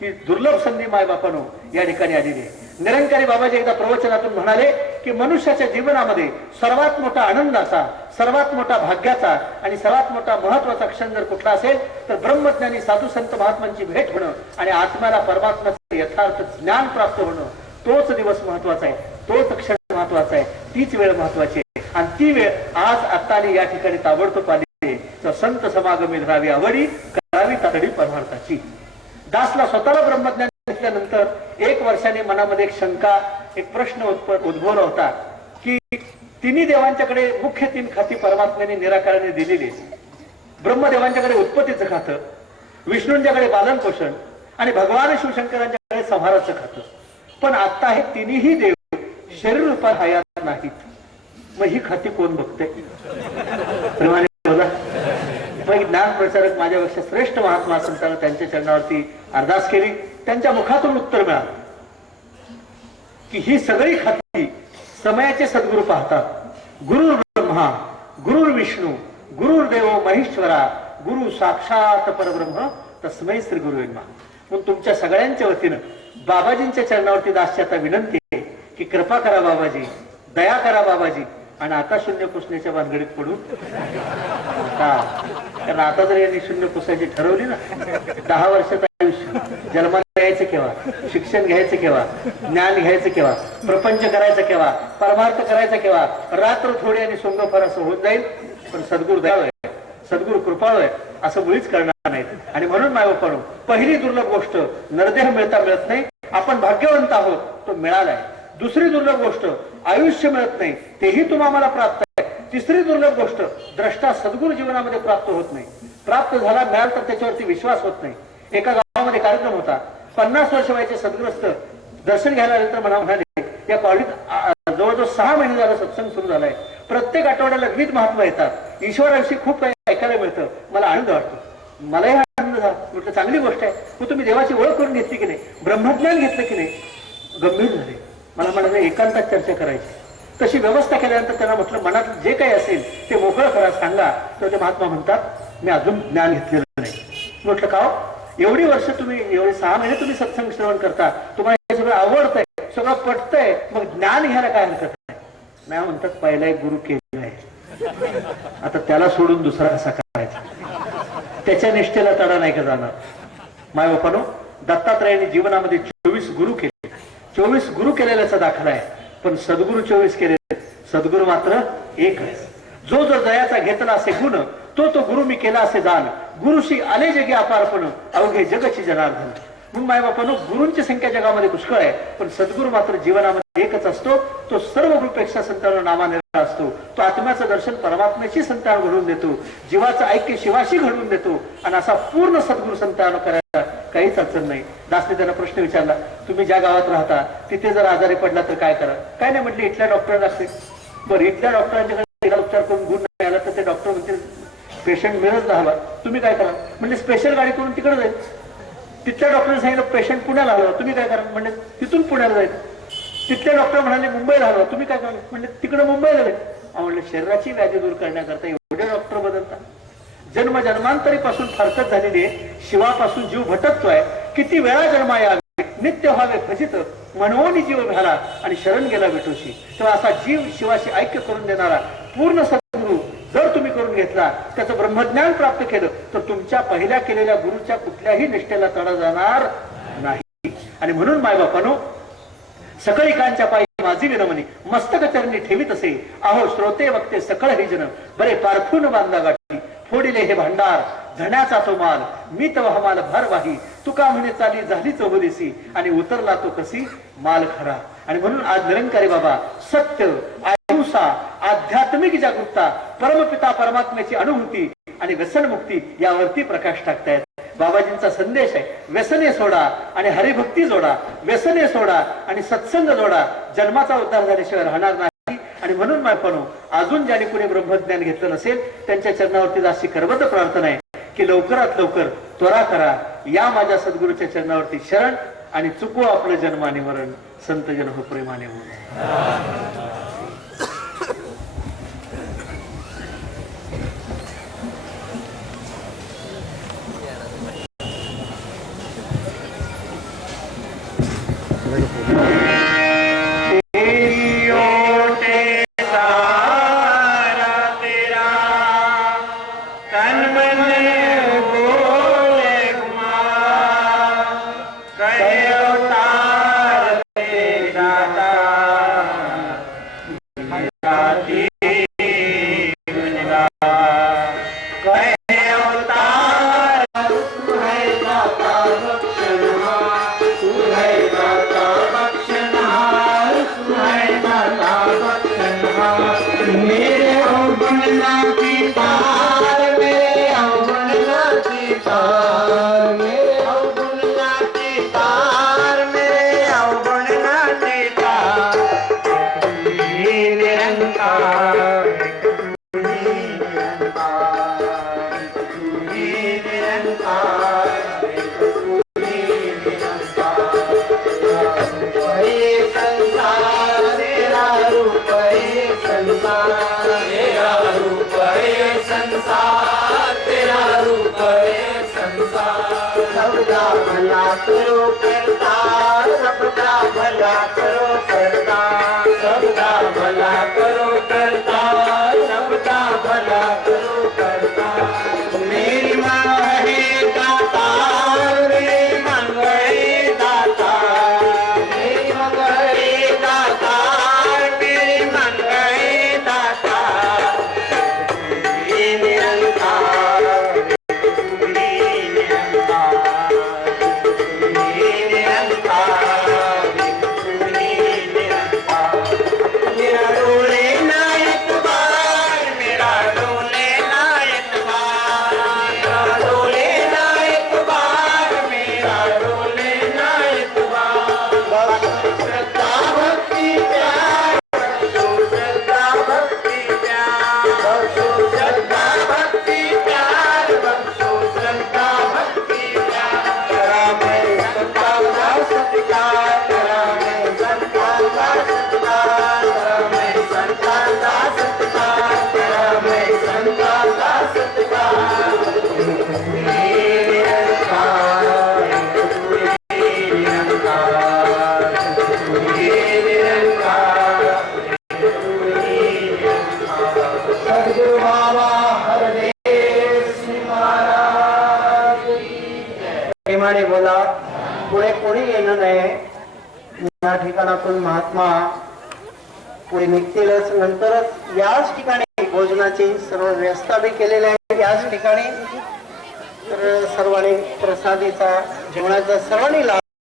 ही दुर्लभ संधी माय बापानो या ठिकाणी आलेली आहे. निरंकारी बाबाजी एकदा प्रवचनातून म्हणाले की मनुष्याच्या जीवनामध्ये सर्वात मोठा आनंदाचा, सर्वात मोठा भाग्याचा आणि सर्वात मोठा महत्वाचा क्षण जर कुठला असेल तर ब्रह्मज्ञानी साधू संत महात्मांची भेट होणं आणि आत्म्याला परमात्म्याचे यथार्थ ज्ञान प्राप्त होणं, तोच दिवस महत्वाचा आहे, तोच क्षण महत्वाचा आहे, तीच वेळ महत्वाची आहे. आणि ती वेळ आज आत्ताने या ठिकाणी ताबडतोब आली आहे. तर संत समागमी धरावी आवडी, करावी तातडी परमार्थाची. दासला स्वतःला ब्रह्मज्ञान घेतल्यानंतर 1 वर्षाने मनामध्ये एक शंका, एक प्रश्न उद्भवला होता की तिन्ही देवांच्याकडे मुख्य 3 खाती परमात्म्याने निराकाराने दिलेली. ब्रह्मदेवांच्याकडे उत्पत्तीचं खातं, विष्णूंच्याकडे पालन पोषण आणि भगवान शिवशंकरांच्याकडे संहाराचं खातं. पण आता हे तिन्ही देव शरीर रूपात हयात नाहीत. मग ही खाती कोण बघते? मग ज्ञान प्रचारक माझ्यापेक्षा श्रेष्ठ महात्मा संतांना त्यांच्या चरणावरती अरदास केली. त्यांच्या मुखातून उत्तर मिळालं की ही सगळी खाती समयाचे सद्गुरू पाहतात. गुरु ब्रह्मा, गुरु विष्णू, गुरुर्देव महेश्वरा, गुरु साक्षात परब्रह्म तस्मै श्री गुरु नमः. म्हणून तुमच्या सगळ्यांच्या वतीनं बाबाजींच्या चरणावरती दासची आता विनंती आहे की कृपा करा बाबाजी, दया करा बाबाजी. आणि आता शून्य पुसण्याच्या भानगडीत पडून कारण आता जर यांनी शून्य पुसायची ठरवली ना, 10 वर्षाचं आयुष्य, जन्माला यायचं केव्हा, शिक्षण घ्यायचं केव्हा, ज्ञान घ्यायचं केव्हा, प्रपंच करायचं केव्हा, परमार्थ करायचा केव्हा, रात्र थोडी आणि सोंगफार असं होत जाईल. पण सद्गुरू दयाळू आहे, सद्गुरू कृपाळू आहे, असं मुळीच करणार नाहीत. आणि म्हणून मायबापानो, पहिली दुर्लभ गोष्ट नरदेह मिळता मिळत नाही, आपण भाग्यवंत आहोत, तो मिळालाय. दुसरी दुर्लभ गोष्ट आयुष्य मिळत नाही, तेही तुम्हाला प्राप्त आहे. तिसरी दुर्लभ गोष्ट द्रष्टा सद्गुरू जीवनामध्ये प्राप्त होत नाही. प्राप्त झाला, मिळाला तर त्याच्यावरती विश्वास होत नाही. एका गावामध्ये कार्यक्रम होता, 50 वर्ष वयाचे सद्ग्रस्त दर्शन घ्यायला आले तर म्हणाले या कॉलेज जवळजवळ 6 महिने झाला सत्संग सुरू झालाय, प्रत्येक आठवड्याला विविध महात्मा येतात, ईश्वराविषयी खूप काही ऐकायला मिळतं, मला आनंद वाटतो. मलाही आनंद झाला. म्हटलं चांगली गोष्ट आहे, मग तुम्ही देवाची ओळख करून घेतली की नाही, ब्रह्मज्ञान घेतलं की नाही? गंभीर झाले. मला म्हणाले एकांतात चर्चा करायची. तशी व्यवस्था केल्यानंतर त्यांना म्हटलं मनात जे काही असेल ते मोकळं करा, सांगा. तर ते महात्मा म्हणतात मी अजून ज्ञान घेतलेलं नाही. म्हटलं का हो, एवढी वर्ष तुम्ही, एवढे 6 महिने तुम्ही सत्संग श्रवण करता, तुम्हाला हे सगळं आवडतंय, सगळं पटतंय, मग ज्ञान घ्यायला काय हरकत नाही? नाही म्हणतात पहिला एक गुरु केलाय, आता त्याला सोडून दुसरा कसा करायचा? त्याच्या निष्ठेला तडा नाही का जाणार? माय बापानो, दत्तात्रयाने जीवनामध्ये 24 गुरु केले, 24 गुरु केलेल्याचा दाखला आहे. पण सद्गुरू 24 केले, सद्गुरू मात्र एकच. जो जो जयाचा घेतला असे गुण, तो तो गुरु मी केला असे जाण, गुरुशी आले जगी अपारपण, अवघे जगची जनार्दन. मग माय बापानो, गुरूंची संख्या जगामध्ये पुष्कळ आहे, पण सद्गुरू मात्र जीवनामध्ये एकच असतो. तो सर्व गुरुपेक्षा संतांना नामानिराळा असतो. तो आत्म्याचं दर्शन परमात्म्याची संतान घडवून देतो, जीवाचं ऐक्य शिवाशी घडवून देतो. आणि असा पूर्ण सद्गुरू संतान करायला काहीच अडचण नाही. दासने त्यांना प्रश्न विचारला, तुम्ही ज्या गावात राहता तिथे जर आजारी पडला तर काय करा? काय नाही म्हटले, इथल्या डॉक्टर असते. बरं, इथल्या डॉक्टरांच्याकडे उपचार करून गुण नाही आला तर ते डॉक्टर म्हणते पेशंट मिळत राहिला, तुम्ही काय करा? म्हणजे स्पेशल गाडी करून तिकडे जाईल. तिथल्या डॉक्टरने सांगितलं पेशंट पुण्याला हलवा, तुम्ही काय करा? म्हणजे तिथून पुण्याला जाईल. तिथले डॉक्टर म्हणाले मुंबईला हलवा, तुम्ही काय करा? म्हणजे तिकडे मुंबईला जाईल. म्हणले शरीराची व्याधी दूर करण्याकरता एवढे डॉक्टर बदलतात. जन्मजन्मांतरीपासून फारकत झालेली आहे, शिवापासून जीव भटकतोय. किती वेळा जन्मा यावे नित्य व्हावे भजित म्हणून जीव घाला आणि शरण गेला विठोशी. तेव्हा असा जीव शिवाशी ऐक्य करून देणारा पूर्ण सद्गुरू जर तुम्ही करून घेतला, त्याचं ब्रह्मज्ञान प्राप्त केलं, तर तुमच्या पहिल्या केलेल्या गुरुच्या कुठल्याही निष्ठेला तडा जाणार नाही. आणि म्हणून मायबापानो, सकळी कांच्या पायी माझी विनमनी मस्तक चरणी ठेवीत असे. अहो श्रोते वक्ते सकळ हरिजन बरे पारखून बांधा गाठी. फोडिले हे भांडार धण्याचा तो माल मी तव हमाल भारवाही. तुका म्हणे चाली झाली चौहदीसी आणि उतरला तो कसी माल खरा. आणि म्हणून आज निरंकारी बाबा सत्य, अहिंसा, आध्यात्मिक जागरूकता, परमपिता परमात्म्याची अनुभूती आणि व्यसनमुक्ती यावरती प्रकाश टाकतायत. बाबाजींचा संदेश आहे, व्यसने सोडा आणि हरिभक्ती जोडा, व्यसने सोडा आणि सत्संग जोडा, जन्माचा उद्धार झाल्याशिवाय राहणार नाही. आणि म्हणून मायपणो, अजून ज्याने कुणी ब्रह्मज्ञान घेतलं नसेल त्यांच्या चरणावरती अशी करबद्ध प्रार्थना आहे की लवकरात लवकर त्वरा करा, या माझ्या सद्गुरूच्या चरणावरती शरण आणि चुकवू आपलं जन्माने मरण. संत जन हो प्रेमाने हो. बोला, पुढे कोणी येणं नाही. या ठिकाणातून महात्मा पुढे निघतीलच. नंतरच याच ठिकाणी भोजनाची सर्व व्यवस्था बी केलेली आहे. याच ठिकाणी तर सर्वांनी प्रसादीचा जेवणाचा सर्वांनी लाभ